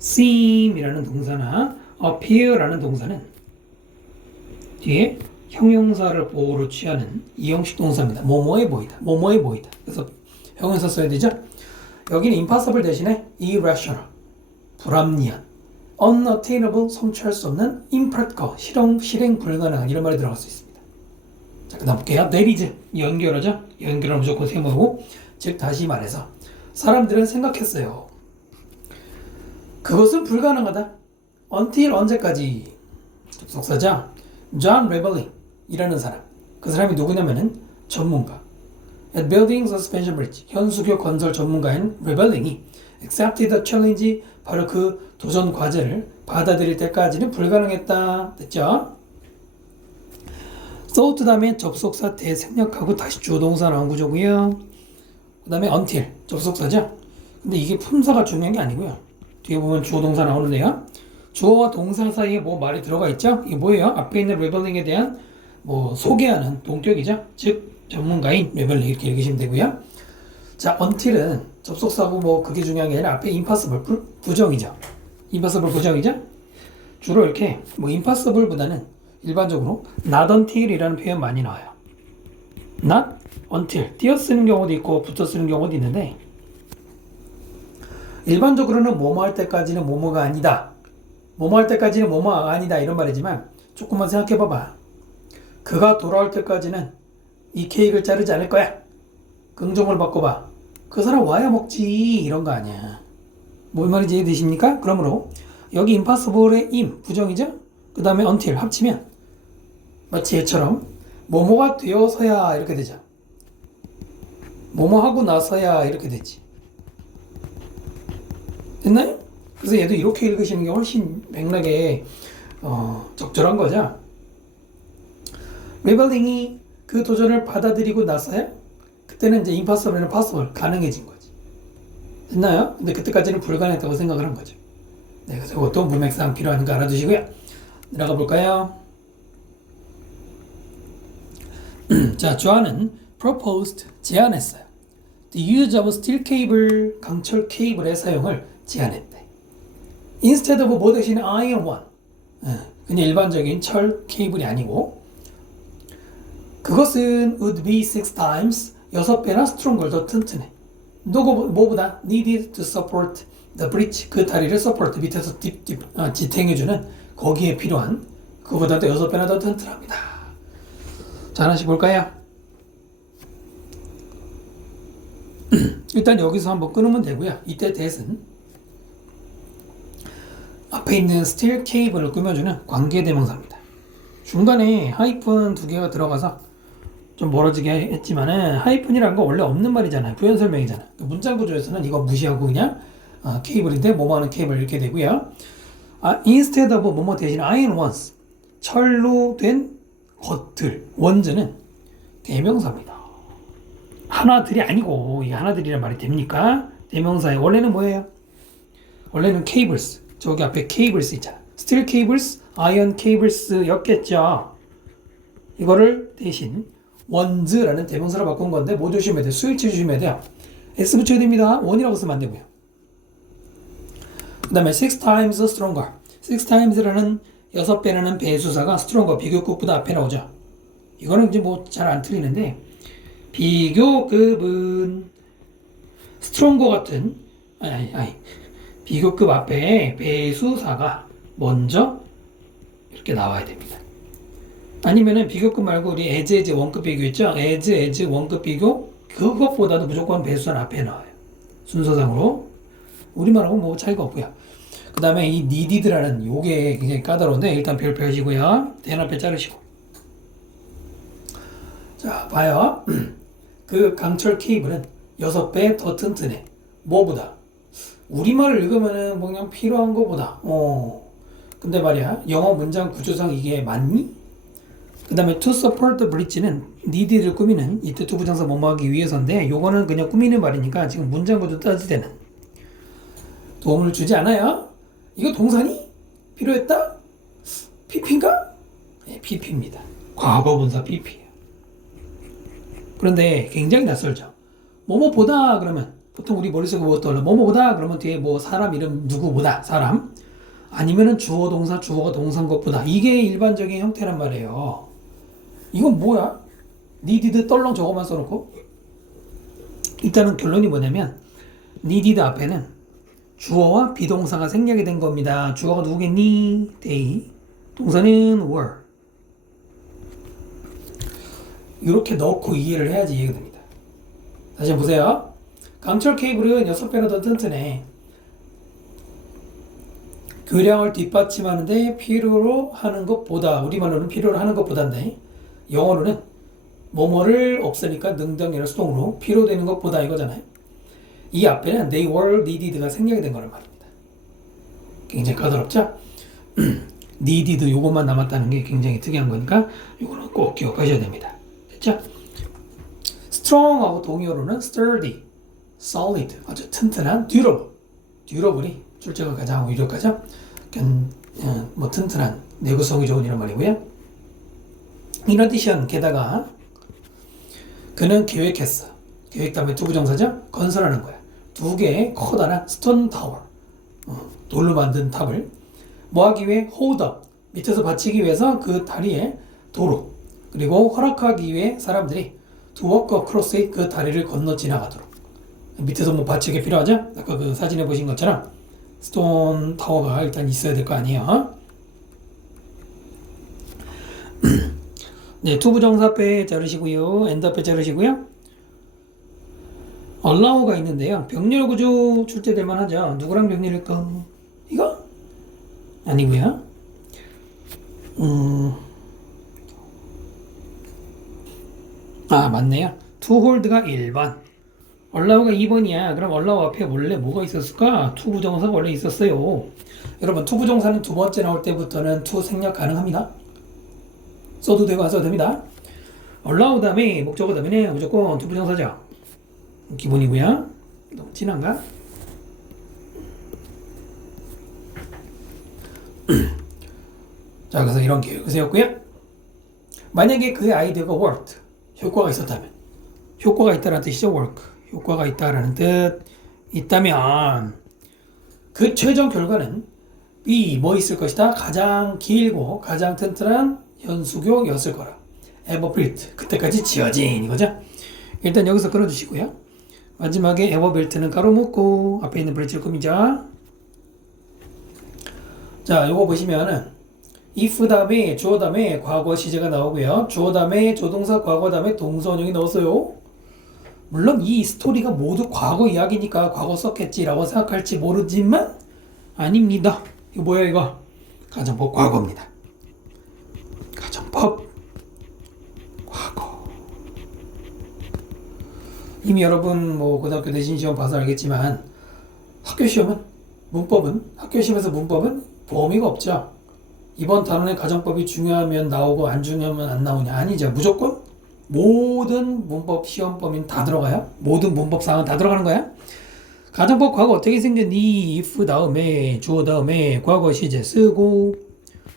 seem이라는 동사나 appear라는 동사는 뒤에 형용사를 보호로 취하는 2형식 동사입니다. 뭐뭐해 보이다. 뭐뭐해 보이다. 그래서 형용사 써야 되죠. 여기는 impossible 대신에 irrational 불합리한 unattainable 성취할 수 없는 impractical 실행 불가능한 이런 말이 들어갈 수 있습니다. 자, 그 다음 볼게요. there is 연결하죠. 연결을 무조건 세모고 즉 다시 말해서 사람들은 생각했어요. 그것은 불가능하다. until 언제까지 접속사죠. John Revelling 이라는 사람. 그 사람이 누구냐면은 전문가. At building suspension bridge 현수교 건설 전문가인 Revelling이 accepted the challenge 바로 그 도전 과제를 받아들일 때까지는 불가능했다. 됐죠? thought 다음에 접속사 대생략하고 다시 주어동사 나온 구조고요. 그 다음에 until 접속사죠. 근데 이게 품사가 중요한 게 아니고요. 뒤에 보면 주어동사 나오는데요. 주어와 동사 사이에 뭐 말이 들어가 있죠? 이게 뭐예요? 앞에 있는 레벨링에 대한 뭐 소개하는 동격이죠. 즉 전문가인 레벨링 이렇게 읽으시면 되고요. 자, until은 접속사고 뭐 그게 중요한 게 아니라 앞에 impossible 부정이죠. impossible 부정이죠. 주로 이렇게 뭐 impossible보다는 일반적으로 not until이라는 표현 많이 나와요. not until 띄어 쓰는 경우도 있고 붙어 쓰는 경우도 있는데 일반적으로는 뭐뭐 할 때까지는 뭐뭐가 아니다. 뭐뭐 할 때까지는 뭐뭐가 아니다 이런 말이지만 조금만 생각해 봐봐. 그가 돌아올 때까지는 이 케이크를 자르지 않을 거야. 긍정을 바꿔봐. 그 사람 와야 먹지 이런 거 아니야. 뭔 말인지 이해되십니까? 그러므로 여기 impossible의 im 부정이죠? 그 다음에 until 합치면 마치 얘처럼 뭐뭐가 되어서야 이렇게 되죠. 뭐뭐 하고 나서야 이렇게 되지. 됐나요? 그래서 얘도 이렇게 읽으시는 게 훨씬 맥락에 적절한 거죠. 레벨링이 그 도전을 받아들이고 나서야 그때는 이제 impossible는 possible 가능해진 거지. 됐나요? 근데 그때까지는 불가능했다고 생각을 한 거죠. 네, 그래서 이것도 문맥상 필요하니까 알아두시고요. 내려가 볼까요? 자, 조안은 proposed 제안했어요. The use of steel cable 강철 케이블의 사용을 제안했대. Instead of 뭐 대신에 iron one. 그냥 일반적인 철 케이블이 아니고 그것은 would be 6 times 6배나 stronger 더 튼튼해. 뭐보다 needed to support the bridge 그 다리를 support 밑에서 지탱해주는 거기에 필요한 그보다도 6배나 더 튼튼합니다. 자 하나씩 볼까요? 일단 여기서 한번 끊으면 되고요. 이때 that은 앞에 있는 스틸 케이블을 꾸며주는 관계대명사입니다. 중간에 하이픈 2개가 들어가서 좀 멀어지게 했지만은 하이픈이라는 거 원래 없는 말이잖아요. 부연 설명이잖아요. 문장 구조에서는 이거 무시하고 그냥 케이블인데 뭐뭐 하는 케이블 이렇게 되고요. instead of 뭐뭐 대신 iron ones 철로 된 것들 원즈는 대명사입니다. 하나들이 아니고 이게 하나들이란 말이 됩니까? 대명사의 원래는 뭐예요? 원래는 cables 저기 앞에 cables 있잖아. steel cables, iron cables 였겠죠. 이거를 대신 원즈라는 대명사로 바꾼 건데 뭐 조심해야 돼요? 스위치 조심해야 돼요. S 붙여야 됩니다. 원이라고 쓰면 안 되고요. 그 다음에 6 times stronger 6 times라는 6배라는 배수사가 stronger 비교급보다 앞에 나오죠. 이거는 이제 뭐 잘 안 틀리는데 비교급은 stronger 같은 비교급 앞에 배수사가 먼저 이렇게 나와야 됩니다. 아니면은 비교급 말고 우리 as 원급 비교 있죠? as 원급 비교 그것보다도 무조건 배수사는 앞에 나와요. 순서상으로 우리말하고 뭐 차이가 없고요. 그 다음에 이 needed라는 요게 굉장히 까다로운데 일단 별 펴시고요. 대는 앞에 자르시고 자 봐요. 그 강철 케이블은 6배 더 튼튼해. 뭐보다? 우리말을 읽으면은 뭐 그냥 필요한 거보다 근데 말이야 영어 문장 구조상 이게 맞니? 그 다음에 to support the bridge는 needed를 꾸미는 이때 투부정사 뭐뭐 하기 위해서인데 요거는 그냥 꾸미는 말이니까 지금 문장 구조 따질 때는 도움을 주지 않아요. 이거 동사니? 필요했다? PP인가? 네, PP입니다. 과거분사 PP예요. 그런데 굉장히 낯설죠. 뭐뭐보다 그러면 보통 우리 머릿속에 뭐 떠올라? 뭐뭐보다 그러면 뒤에 뭐 사람 이름 누구보다 사람 아니면은 주어 동사 주어가 동사인 것보다 이게 일반적인 형태란 말이에요. 이건 뭐야? needed 떨렁 저거만 써놓고 일단은 결론이 뭐냐면 needed 앞에는 주어와 비동사가 생략이 된 겁니다. 주어가 누구겠니? they 동사는 were 이렇게 넣고 이해를 해야지 이해가 됩니다. 다시 한번 보세요. 강철 케이블은 6배나 더 튼튼해. 교량을 뒷받침하는데 필요로 하는 것보다 우리말로는 필요로 하는 것보다인데 영어로는 뭐뭐를 없으니까 능동이나 수동으로 필요되는 것보다 이거잖아요. 이 앞에는 they were needed가 생략이 된 거란 말입니다. 굉장히 까다롭죠? needed 요것만 남았다는 게 굉장히 특이한 거니까 요거는 꼭 기억하셔야 됩니다. 됐죠? strong하고 동의어로는 sturdy, solid 아주 튼튼한 durable durable이 출제가 가장 유력하죠? 뭐 튼튼한 내구성이 좋은 이런 말이고요. in addition 게다가 그는 계획했어. 계획 다음에 투부정사죠? 건설하는 거야. 2개의 커다란 스톤 타워 돌로 만든 탑을 뭐 하기 위해? hold up 밑에서 받치기 위해서 그 다리에 도로 그리고 허락하기 위해 사람들이 to walk across it 그 다리를 건너 지나가도록 밑에서 뭐 받치기 필요하죠? 아까 그 사진에 보신 것처럼 스톤 타워가 일단 있어야 될 거 아니에요. 네, 투부정사 빼 자르시고요. 엔더 빼 자르시고요. allow가 있는데요. 병렬 구조 출제될 만하죠. 누구랑 병렬일까? 이거? 아니고요. 맞네요. to hold가 1번. allow가 2번이야. 그럼 allow 앞에 원래 뭐가 있었을까? to 부정사가 원래 있었어요. 여러분, to 부정사는 두 번째 나올 때부터는 to 생략 가능합니다. 써도 되고 안 써도 됩니다. allow 다음에 목적어 다음에 무조건 to 부정사죠. 기본이고요. 너무 진한가? 자, 그래서 이런 계획을 세웠고요. 만약에 그 아이디어가 worked, 효과가 있었다면, 효과가 있다는 뜻이죠. work, 효과가 있다라는 뜻 있다면 그 최종 결과는 B 뭐 있을 것이다. 가장 길고 가장 튼튼한 현수교였을 거라. ever built, 그때까지 지어진 이거죠. 일단 여기서 끊어주시고요. 마지막에 에버벨트는 가로 묶고 앞에 있는 브릿지를 꾸미자. 자, 요거 보시면은 if 다음에 주어 다음에 과거 시제가 나오고요. 주어 다음에 조동사 과거 다음에 동사 원형이 넣었어요. 물론 이 스토리가 모두 과거 이야기니까 과거 썼겠지라고 생각할지 모르지만 아닙니다. 이거 뭐야 이거? 가정법 과거입니다. 가정법 과거. 이미 여러분 뭐 고등학교 내신 시험 봐서 알겠지만 학교 시험은 문법은 학교 시험에서 문법은 범위가 없죠. 이번 단원의 가정법이 중요하면 나오고 안 중요하면 안 나오냐? 아니죠. 무조건 모든 문법 시험 범위는 다 들어가요. 모든 문법 사항은 다 들어가는 거야. 가정법 과거 어떻게 생겼니? if 다음에 주어 다음에 과거 시제 쓰고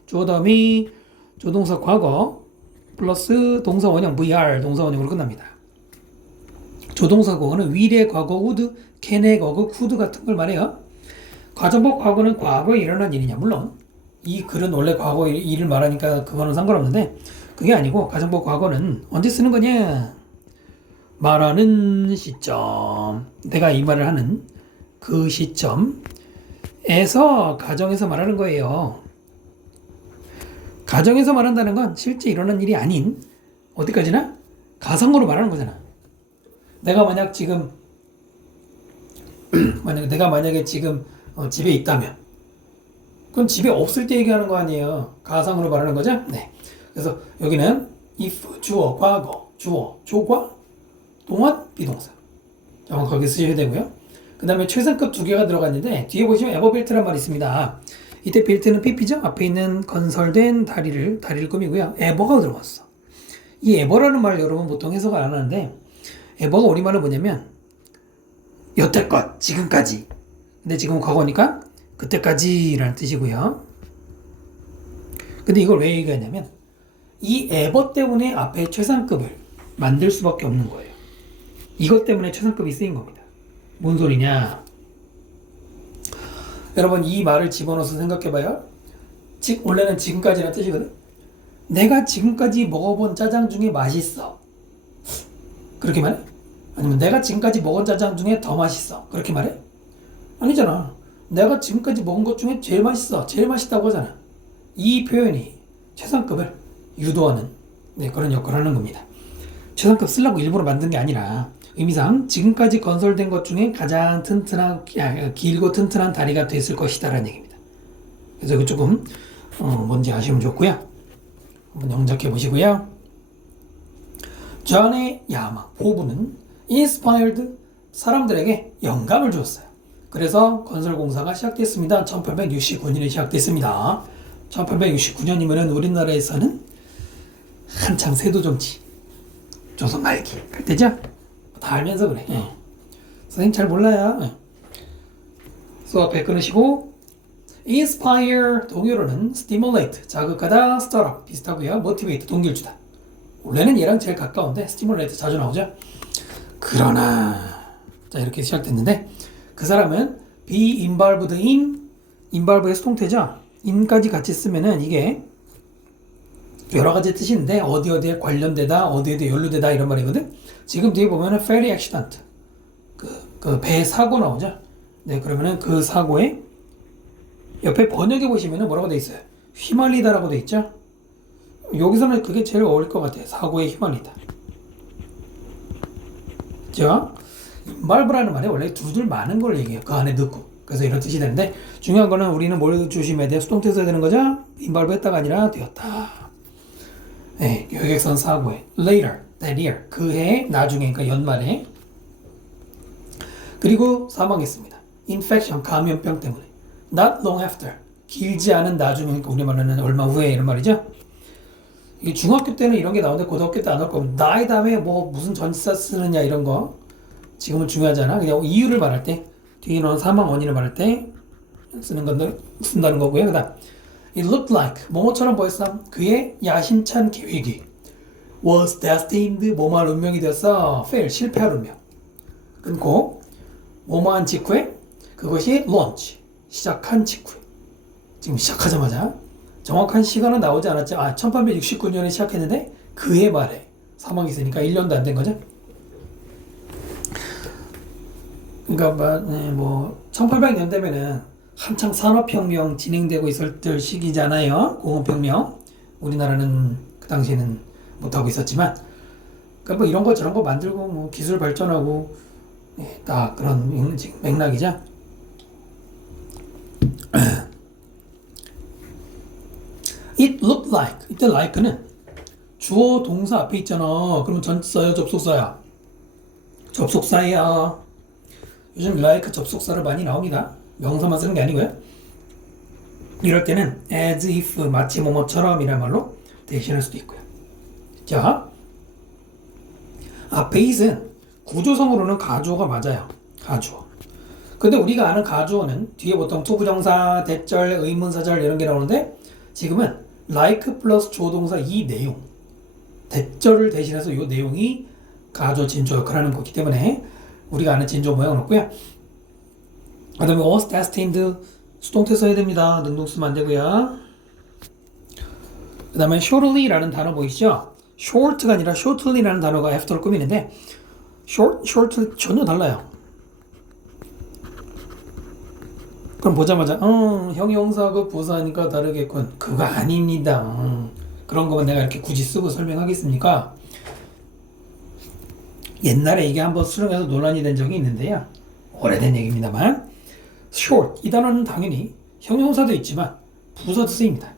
주어 다음에 조동사 과거 플러스 동사 원형 VR 동사 원형으로 끝납니다. 조동사 과거는 will의 과거 would, can의 과거 could 같은 걸 말해요. 가정법 과거는 과거에 일어난 일이냐? 물론 이 글은 원래 과거 일을 말하니까 그거는 상관없는데 그게 아니고 가정법 과거는 언제 쓰는 거냐? 말하는 시점, 내가 이 말을 하는 그 시점에서 가정에서 말하는 거예요. 가정에서 말한다는 건 실제 일어난 일이 아닌 어디까지나 가상으로 말하는 거잖아. 내가 만약 지금 내가 만약에 지금 집에 있다면 그럼 집에 없을 때 얘기하는 거 아니에요. 가상으로 말하는 거죠. 네. 그래서 여기는 if 주어 과거 주어 조과 동원 비동사 정확하게 쓰셔야 되고요. 그 다음에 최상급 두 개가 들어갔는데 뒤에 보시면 에버벨트란 말이 있습니다. 이때 벨트는 PP죠. 앞에 있는 건설된 다리를 꾸미고요. 에버가 들어갔어. 이 에버라는 말 여러분 보통 해석을 안 하는데 에버가 우리말로 뭐냐면 여태껏 지금까지. 근데 지금 과거니까 그때까지라는 뜻이고요. 근데 이걸 왜 얘기하냐면 이 에버 때문에 앞에 최상급을 만들 수밖에 없는 거예요. 이것 때문에 최상급이 쓰인 겁니다. 뭔 소리냐? 여러분 이 말을 집어넣어서 생각해봐요. 원래는 지금까지라는 뜻이거든. 내가 지금까지 먹어본 짜장 중에 맛있어. 그렇게 말해? 아니면 내가 지금까지 먹은 짜장 중에 더 맛있어. 그렇게 말해? 아니잖아. 내가 지금까지 먹은 것 중에 제일 맛있어. 제일 맛있다고 하잖아. 이 표현이 최상급을 유도하는 그런 역할을 하는 겁니다. 최상급 쓰려고 일부러 만든 게 아니라 의미상 지금까지 건설된 것 중에 가장 길고 튼튼한 다리가 됐을 것이다 라는 얘기입니다. 그래서 이거 조금 뭔지 아시면 좋고요. 한번 영작해 보시고요. 존의 야망, 포부는 inspired 사람들에게 영감을 주었어요. 그래서 건설공사가 시작됐습니다. 1869년에 시작됐습니다. 1869년이면 우리나라에서는 한창 세도정치 조선 말기 할 때죠? 다 알면서 그래. 선생님 잘 몰라요. 수업 배 끊으시고 inspire 동요로는 stimulate 자극하다, stir up 비슷하고요. motivate 동기를 주다. 원래는 얘랑 제일 가까운데 stimulate 자주 나오죠. 그러나 자 이렇게 시작됐는데 그 사람은 be involved in involve의 수동태죠. in까지 같이 쓰면은 이게 여러 가지 뜻이 있는데 어디에 관련되다, 어디에 연루되다 이런 말이거든. 지금 뒤에 보면은 ferry accident 그 배 사고 나오죠. 네, 그러면은 그 사고에 옆에 번역해 보시면은 뭐라고 돼 있어요? 휘말리다라고 돼 있죠. 여기서는 그게 제일 어울릴 것 같아요. 사고에 휘말리다. 그죠? 인발브라는 말이 원래 두들 많은 걸 얘기해요. 그 안에 넣고. 그래서 이런 뜻이 되는데 중요한 거는 우리는 뭘 조심해야 돼요? 수동태 써야 되는 거죠? 인발브 했다가 아니라 되었다. 네, 여객선 사고에 later, that year, 그해 나중에 그러니까 연말에 그리고 사망했습니다. infection, 감염병 때문에 not long after, 길지 않은 나중에 그러니까 우리말로는 얼마 후에 이런 말이죠. 이 중학교 때는 이런 게 나오는데 고등학교 때 안 나올 거면 나이 다음에 뭐 무슨 전치사 쓰느냐 이런 거 지금은 중요하잖아. 그냥 이유를 말할 때 뒤에 넣은 사망 원인을 말할 때 쓰는 건데 쓴다는 거고요. 그다음 it looked like 뭐뭐처럼 보였어. 그의 야심찬 계획이 was destined 뭐뭐할 운명이 되었어. fail 실패할 운명. 끊고 뭐뭐한 직후에 그것이 launch 시작한 직후에 지금 시작하자마자 정확한 시간은 나오지 않았죠. 1869년에 시작했는데 그해 말에 사망이 있으니까 1년도 안 된 거죠. 그러니까 뭐 1800년대면은 한창 산업혁명 진행되고 있을 때 시기잖아요. 공업혁명. 우리나라는 그 당시에는 못하고 있었지만, 그러니까 뭐 이런 거 저런 거 만들고 뭐 기술 발전하고 딱 그런 지금 맥락이자. It looked like. 이때 like는 주어 동사 앞에 있잖아. 그러면 전치사야, 접속사야? 접속사야. 요즘 like 접속사로 많이 나옵니다. 명사만 쓰는 게 아니고요. 이럴 때는 as if 마치 뭐뭐처럼 이란 말로 대신할 수도 있고요. 자, 앞에 it은 구조성으로는 가주어가 맞아요. 가주어. 근데 우리가 아는 가주어는 뒤에 보통 투부정사, 대절, 의문사절 이런 게 나오는데 지금은 like 플러스 조동사 이 내용, 대절을 대신해서 이 내용이 가주어 진조 역할을 하는 거기 때문에 우리가 아는 진조 모양은 없고요. 그 다음에 was destined 수동태 써야 됩니다. 능동 쓰면 안 되고요. 그 다음에 shortly라는 단어 보이시죠? short가 아니라 shortly라는 단어가 after를 꾸미는데 short 전혀 달라요. 그럼 보자마자 형용사하고 부사니까 다르겠군. 그거 아닙니다. 그런 거만 내가 이렇게 굳이 쓰고 설명하겠습니까? 옛날에 이게 한번 수능에서 논란이 된 적이 있는데요. 오래된 얘기입니다만 short 이 단어는 당연히 형용사도 있지만 부사도 쓰입니다.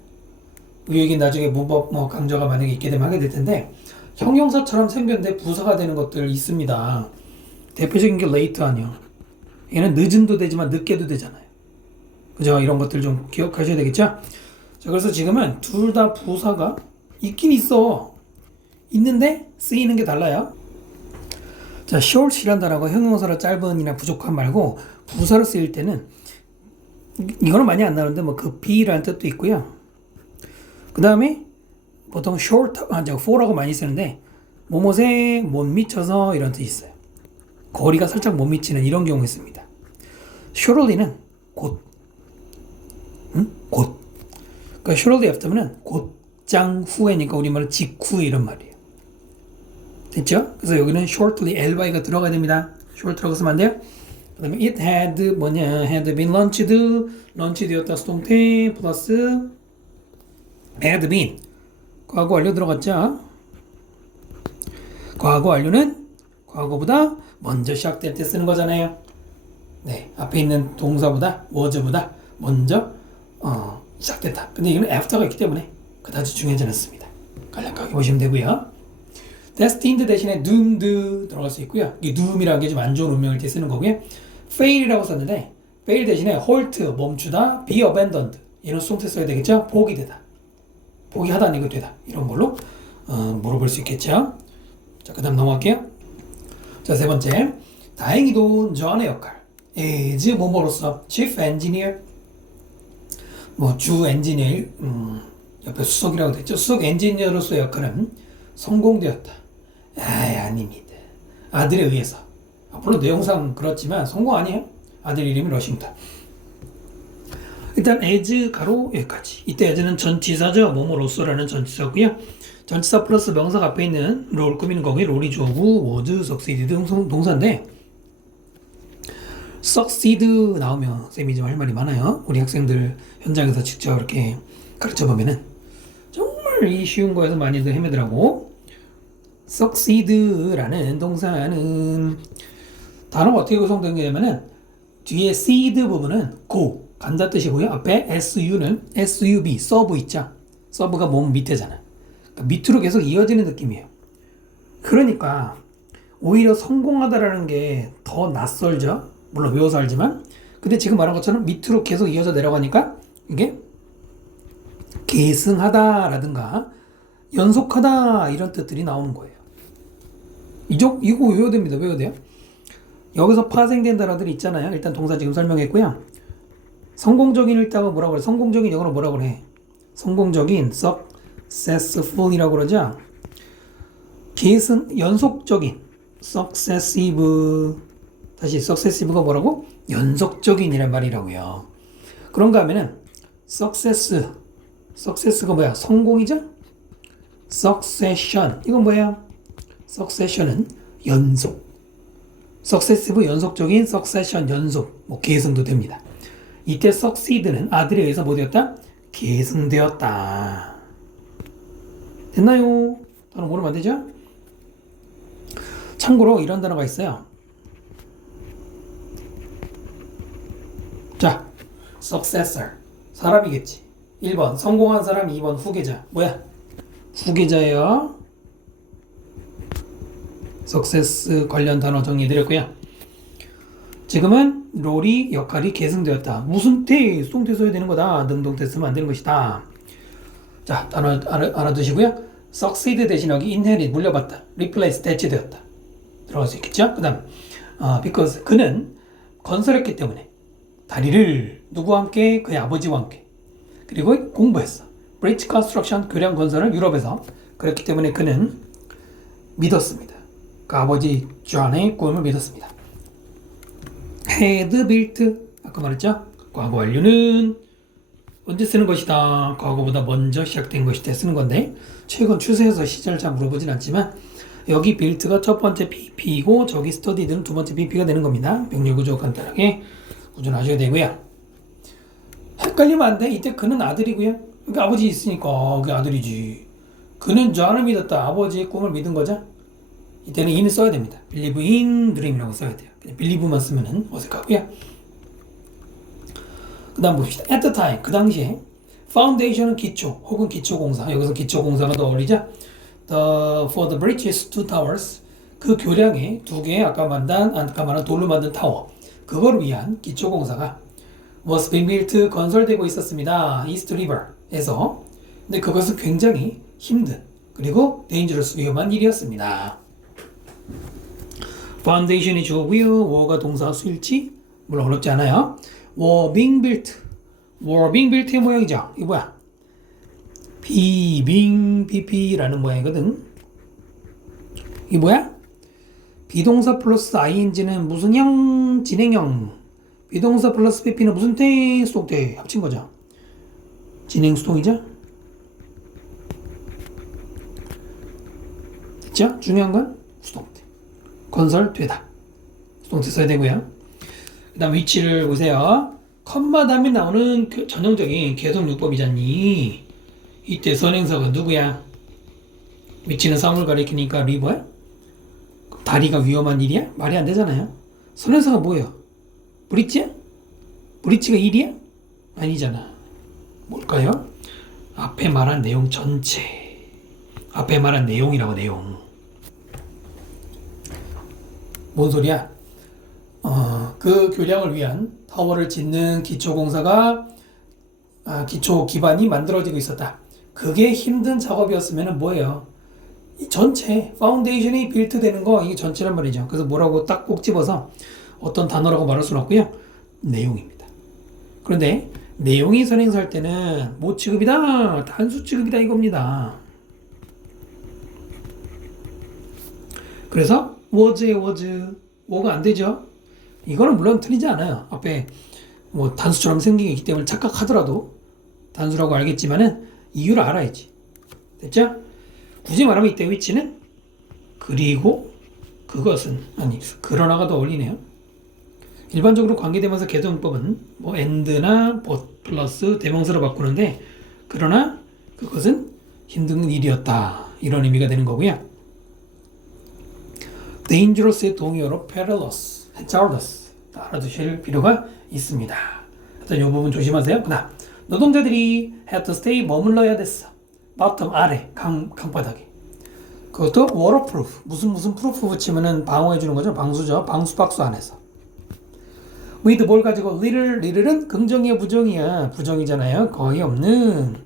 이 얘기 나중에 문법 강좌가 만약에 있게 되면 하게 될 텐데 형용사처럼 생겼는데 부사가 되는 것들 있습니다. 대표적인 게 late 아니요. 얘는 늦음도 되지만 늦게도 되잖아요. 그죠? 이런 것들 좀 기억하셔야 되겠죠? 자, 그래서 지금은 둘 다 부사가 있긴 있어. 있는데 쓰이는 게 달라요. 자, short이란 단어가 형용사로 짧은이나 부족한 말고 부사로 쓰일 때는 이거는 많이 안 나오는데 뭐 급히라는 뜻도 있고요. 그 다음에 보통 short, for라고 많이 쓰는데 뭐뭐에 못 미쳐서 이런 뜻이 있어요. 거리가 살짝 못 미치는 이런 경우 있습니다. shortly는 곧, 곧. 그러니까 shortly after면은 곧장 후에니까 우리말은 직후 이런 말이에요. 됐죠? 그래서 여기는 shortly ly가 들어가야 됩니다. short라고 쓰면 안 돼요. 그 다음에 it had had been launched 되었다 수동태 플러스 had been 과거 완료 들어갔죠. 과거 완료는 과거보다 먼저 시작될 때 쓰는 거잖아요. 네, 앞에 있는 동사보다 was보다 먼저 시작됐다. 근데 이거는 after가 있기 때문에 그다지 중요하지 않습니다. 간략하게 보시면 되고요. destined 대신에 doomed 들어갈 수 있고요. 이 doom이라는 게 좀 안 좋은 운명일 때 쓰는 거고요. fail이라고 썼는데 fail 대신에 halt 멈추다, be abandoned 이런 수동태 써야 되겠죠. 포기되다, 포기하다 아니고 되다 이런 걸로 물어볼 수 있겠죠. 자, 그 다음 넘어갈게요. 자, 세 번째 다행히도 존의 역할 is 뭐뭐로서 chief engineer 뭐 주 엔지니어 옆에 수석이라고 됐죠. 수석 엔지니어로서의 역할은 성공되었다. 아닙니다. 아들에 의해서. 물론 내용상 그렇지만 성공 아니에요. 아들 이름이 러싱턴. 일단 as 가로 여기까지. 이때 as는 전치사죠. 뭐뭐로서라는 전치사고요. 전치사 플러스 명사가 앞에 있는 롤 꾸미는 거고요. 롤이 주어고 was, succeed 등 동사인데 succeed 나오면 쌤이 좀 할 말이 많아요. 우리 학생들 현장에서 직접 이렇게 가르쳐 보면은 정말 이 쉬운 거에서 많이들 헤매더라고. succeed라는 동사는 단어가 어떻게 구성된 거냐면은 뒤에 seed 부분은 go 간다 뜻이고요. 앞에 su는 sub 서브 있죠. 서브가 몸 밑에잖아. 그러니까 밑으로 계속 이어지는 느낌이에요. 그러니까 오히려 성공하다라는 게 더 낯설죠. 물론 외워서 알지만 근데 지금 말한 것처럼 밑으로 계속 이어져 내려가니까 이게 계승하다라든가 연속하다 이런 뜻들이 나오는 거예요. 이거 외워야 됩니다. 외워야 돼요. 여기서 파생된 단어들이 있잖아요. 일단 동사 지금 설명했고요. 성공적인 일다가 뭐라고 그래? 성공적인 영어로 뭐라고 그래? 성공적인 successful이라고 그러죠. 계승 연속적인 successive 다시 successive가 뭐라고? 연속적인이란 말이라고요. 그런가 하면은 success가 뭐야? 성공이죠? succession 이건 뭐야? succession은 연속 successive 연속적인 succession 연속 뭐 계승도 됩니다. 이때 succeed는 아들에 의해서 뭐 되었다? 계승되었다. 됐나요? 단어 모르면 안 되죠? 참고로 이런 단어가 있어요. 자, successor 사람이겠지. 1번 성공한 사람, 2번 후계자. 뭐야? 후계자예요. success 관련 단어 정리해드렸고요. 지금은 롤이 역할이 계승되었다. 무슨 때? 수동태 써야 되는 거다. 능동태 쓰면 안 되는 것이다. 자, 단어 알아두시고요. succeed 대신하기 inherit 물려받다. replace 대체되었다. 들어갈 수 있겠죠? 그 다음 because 그는 건설했기 때문에 다리를 누구와 함께? 그의 아버지와 함께. 그리고 공부했어. bridge construction 교량 건설을 유럽에서. 그렇기 때문에 그는 믿었습니다. 그 아버지 존의 꿈을 믿었습니다. had built 아까 말했죠? 과거 완료는 언제 쓰는 것이다. 과거보다 먼저 시작된 것이다 쓰는 건데 최근 추세에서 시절 잘 물어보진 않지만 여기 built가 첫 번째 BP이고 저기 studied는 두 번째 BP가 되는 겁니다. 병렬 구조 간단하게 구분하셔야 되고요. 헷갈리면 안 돼. 이때 그는 아들이고요. 그러니까 아버지 있으니까 그게 아들이지. 그는 존을 믿었다. 아버지의 꿈을 믿은 거죠. 이때는 in을 써야 됩니다. believe in dream이라고 써야 돼요. 그냥 believe만 쓰면 어색하고요. 그 다음 봅시다. at the time, 그 당시에 foundation은 기초 혹은 기초공사. 여기서 기초공사가 더 어울리죠. for the bridges two towers, 그 교량의 두 개의 아까 말한 돌로 만든 타워, 그걸 위한 기초공사가 was being built, 건설되고 있었습니다. East River에서. 근데 그것은 굉장히 힘든 그리고 dangerous, 위험한 일이었습니다. foundation이 주어고요. ware가 동사 수일치 물론 어렵지 않아요. were being built의 모양이죠. 이거 뭐야? being BP라는 모양이거든. 이게 뭐야? 비동사 플러스 ing는 무슨 형? 진행형. 비동사 플러스 BP는 무슨 때? 수동태 합친 거죠. 진행 수동이죠. 됐죠? 중요한 건 수동태. 건설되다. 수동태 써야 되고요. 그 다음 위치를 보세요. 컴마 다음에 나오는 전형적인 계속요법이잖니. 이때 선행사가 누구야? 위치는 상을 가리키니까 리버야? 다리가 위험한 일이야? 말이 안 되잖아요. 선행사가 뭐예요? 브릿지야? 브릿지가 일이야? 아니잖아. 뭘까요? 앞에 말한 내용 전체. 앞에 말한 내용이라고. 내용. 뭔 소리야? 그 교량을 위한 타워를 짓는 기초공사가 기초 기반이 만들어지고 있었다. 그게 힘든 작업이었으면 뭐예요? 이 전체 파운데이션이 빌트 되는 거 이게 전체란 말이죠. 그래서 뭐라고 딱 꼭 집어서 어떤 단어라고 말할 수는 없고요. 내용입니다. 그런데 내용이 선행사할 때는 뭐 취급이다, 단수 취급이다 이겁니다. 그래서 was에 was가 안 되죠. 이거는 물론 틀리지 않아요. 앞에 뭐 단수처럼 생기기 때문에 착각하더라도 단수라고 알겠지만은 이유를 알아야지. 됐죠? 굳이 말하면 이때 위치는 그리고 그것은 아니 그러나가 더 어울리네요. 일반적으로 관계대명사 계동법은 뭐 and나 but 플러스 대명사로 바꾸는데 그러나 그것은 힘든 일이었다 이런 의미가 되는 거고요. dangerous의 동의어로 perilous, hazardous 알아두실 필요가 있습니다. 일단 이 부분 조심하세요. 그다음 노동자들이 had to stay 머물러야 됐어. bottom 아래 강바닥에. 그것도 waterproof 무슨 proof 붙이면은 방어해 주는 거죠. 방수죠. 방수 박스 안에서. with 뭘 가지고 little은 긍정이야 부정이야? 부정이잖아요. 거의 없는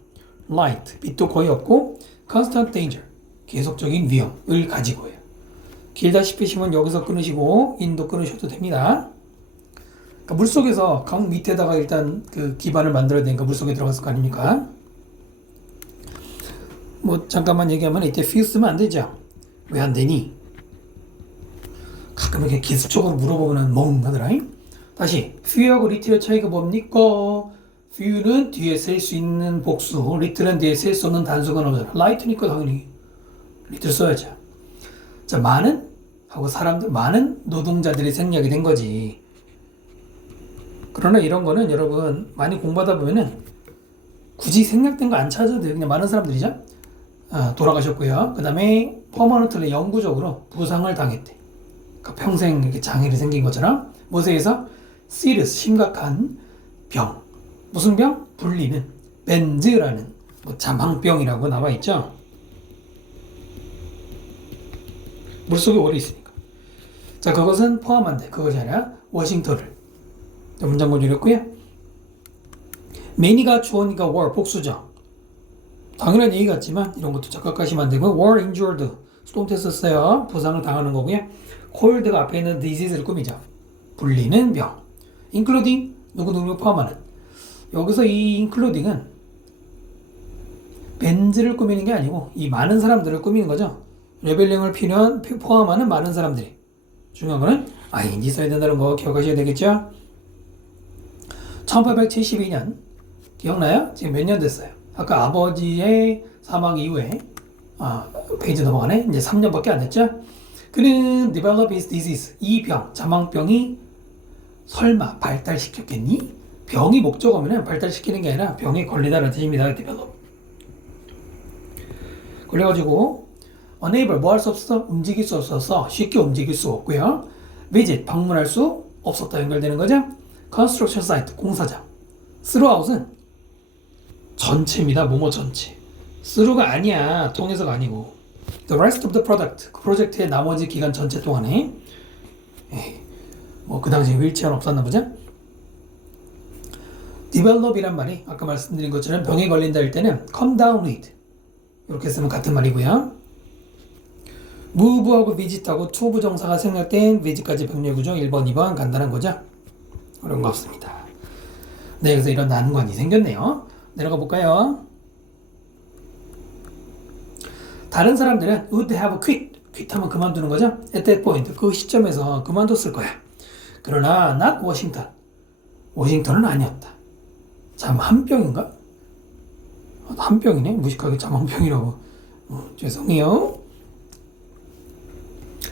light 빛도 거의 없고 constant danger 계속적인 위험을 가지고요. 길다 싶으시면 여기서 끊으시고 인도 끊으셔도 됩니다. 그러니까 물속에서 강 밑에다가 일단 그 기반을 만들어야 되니까 물속에 들어갔을 거 아닙니까? 뭐 잠깐만 얘기하면 이때 few 쓰면 안 되죠. 왜 안 되니? 가끔 이렇게 기술적으로 물어보면 멍 하더라. 다시 few하고 little의 차이가 뭡니까? few는 뒤에 쓸 수 있는 복수, little은 뒤에 쓸 수 없는 단수가 나오잖아. light니까 당연히 little 써야죠. 자, 많은 하고 사람들 많은 노동자들이 생략이 된 거지. 그러나 이런 거는 여러분 많이 공부하다 보면은 굳이 생략된 거 안 찾아도 돼요. 그냥 많은 사람들이죠. 돌아가셨고요. 그 다음에 퍼머넌트리 영구적으로 부상을 당했대. 그러니까 평생 이렇게 장애를 생긴 것처럼 모세에서 serious 심각한 병. 무슨 병? 불리는 벤즈라는 뭐 자망병이라고 나와 있죠. 물속에 오래 있으니까. 자, 그것은 포함한데 그것이 아니라 워싱턴을 문장 고주했고요. many가 주어니까 were 복수죠. 당연한 얘기 같지만 이런 것도 착각하시면 안 되고 were injured 수동태 썼어요. 부상을 당하는 거고요. cold가 앞에 있는 disease를 꾸미죠. 불리는 병. including 누구 포함하는. 여기서 이 including은 벤즈를 꾸미는 게 아니고 이 많은 사람들을 꾸미는 거죠. 레벨링을 포함하는 많은 사람들이. 중요한 거는 ing 써야 된다는 거 기억하셔야 되겠죠. 1872년 기억나요? 지금 몇 년 됐어요? 아까 아버지의 사망 이후에 페이지 넘어가네. 이제 3년밖에 안 됐죠. 그는 develop his disease 이 병, 자망병이 설마 발달시켰겠니? 병이 목적어면 발달시키는 게 아니라 병에 걸리다라는 뜻입니다. develop. 그래가지고 unable 뭐 할 수 없어? 움직일 수 없어서 쉽게 움직일 수 없고요. visit 방문할 수 없었다 연결되는 거죠. construction site 공사장. throughout은 전체입니다. 뭐뭐 전체. through가 아니야. 통해서가 아니고. the rest of the product 그 프로젝트의 나머지 기간 전체 동안에 뭐 그 당시에 휠체어는 없었나 보죠. develop이란 말이 아까 말씀드린 것처럼 병에 걸린다 할 때는 come down with 이렇게 쓰면 같은 말이고요. move하고 visit하고 to 부정사가 생략된 visit까지 병렬 구조 1번, 2번 간단한 거죠. 어려운 거 없습니다. 네, 그래서 이런 난관이 생겼네요. 내려가 볼까요? 다른 사람들은 would have quit, quit하면 그만두는 거죠. at that point, 그 시점에서 그만뒀을 거야. 그러나 not Washington, 워싱턴은 아니었다. 잠한병인가? 한병이네. 무식하게 잠한병이라고. 죄송해요.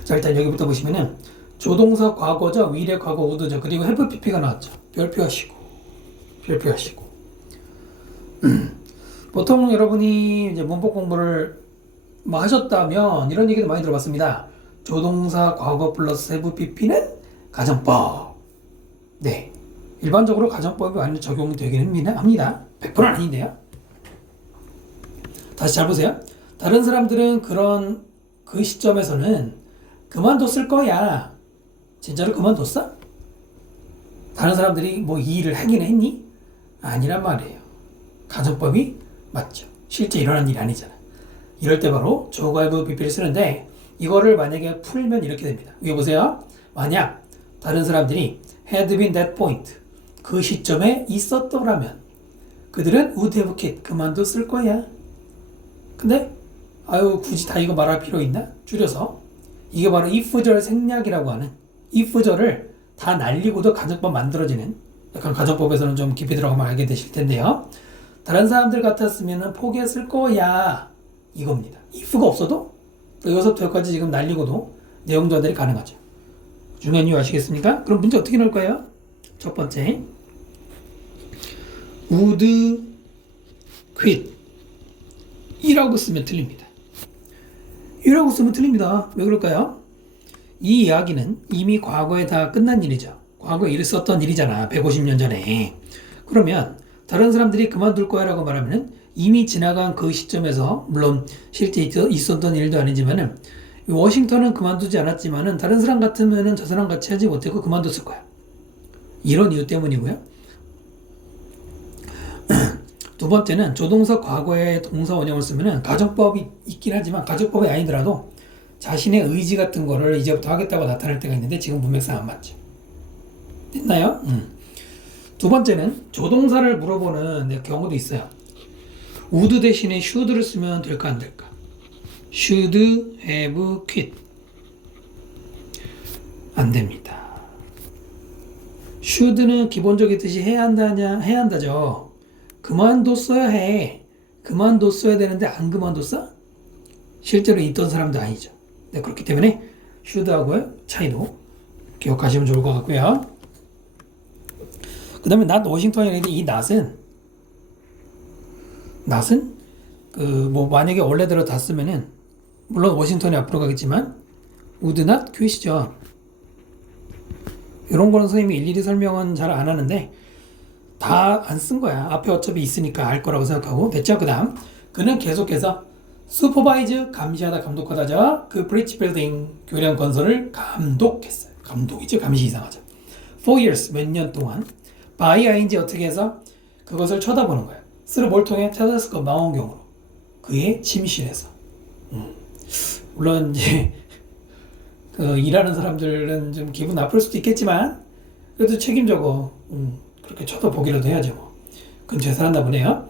자, 일단 여기부터 보시면은 조동사 과거죠. 위례 과거 우드죠. 그리고 have pp가 나왔죠. 별표하시고 보통 여러분이 이제 문법 공부를 뭐 하셨다면 이런 얘기도 많이 들어봤습니다. 조동사 과거 플러스 have pp는 가정법. 네, 일반적으로 가정법이 많이 적용되긴 합니다. 100%는 아닌데요. 다시 잘 보세요. 다른 사람들은 그런 그 시점에서는 그만뒀을 거야. 진짜로 그만뒀어? 다른 사람들이 뭐 이 일을 하긴 했니? 아니란 말이에요. 가정법이 맞죠. 실제 일어난 일이 아니잖아. 이럴 때 바로 조과 have pp를 쓰는데 이거를 만약에 풀면 이렇게 됩니다. 위에 보세요. 만약 다른 사람들이 had been that point 그 시점에 있었더라면 그들은 would have quit 그만뒀을 거야. 근데 굳이 다 이거 말할 필요 있나? 줄여서 이게 바로 if절 생략이라고 하는 if절을 다 날리고도 가정법 만들어지는 약간 가정법에서는 좀 깊이 들어가면 알게 되실 텐데요. 다른 사람들 같았으면 포기했을 거야 이겁니다. if가 없어도 여기서부터 여기까지 지금 날리고도 내용 전달이 가능하죠. 중요한 이유 아시겠습니까? 그럼 문제 어떻게 넣을 거예요? 첫 번째 would quit 이라고 쓰면 틀립니다. 이라고 쓰면 틀립니다. 왜 그럴까요? 이 이야기는 이미 과거에 다 끝난 일이죠. 과거에 있었던 일이잖아. 150년 전에. 그러면 다른 사람들이 그만둘 거야 라고 말하면 이미 지나간 그 시점에서 물론 실제 있었던 일도 아니지만은 워싱턴은 그만두지 않았지만은 다른 사람 같으면은 저 사람 같이 하지 못했고 그만뒀을 거야. 이런 이유 때문이고요. 두 번째는 조동사 과거의 동사 원형을 쓰면은 가정법이 있긴 하지만 가정법이 아니더라도 자신의 의지 같은 거를 이제부터 하겠다고 나타낼 때가 있는데 지금 문맥상 안 맞죠. 됐나요? 두 번째는 조동사를 물어보는 경우도 있어요. would 대신에 should를 쓰면 될까 안 될까? should have quit 안 됩니다. should는 기본적인 뜻이 해야 한다죠. 그만뒀어야 해. 그만뒀어야 되는데 안 그만뒀어? 실제로 있던 사람도 아니죠. 네, 그렇기 때문에 should하고의 차이도 기억하시면 좋을 것 같고요. 그 다음에 not 워싱턴이라는 이 not은 뭐 만약에 원래대로 다 쓰면은 물론 워싱턴이 앞으로 가겠지만 would not quit이죠. 이런 거는 선생님이 일일이 설명은 잘 안 하는데 다 안 쓴 거야. 앞에 어차피 있으니까 알 거라고 생각하고 됐죠. 그 다음 그는 계속해서 supervise 감시하다 감독하다죠. 그 bridge building 교량 건설을 감독했어요. 감독이죠. 감시 이상하죠. 4 years 몇 년 동안 by ing 어떻게 해서 그것을 쳐다보는 거야. 스루 뭘 통해 텔레스컵 망원경으로 그의 침실에서. 물론 이제 그 일하는 사람들은 좀 기분 나쁠 수도 있겠지만 그래도 책임져고 그렇게 쳐다보기라도 해야죠. 뭐. 근처에서 한다 보네요.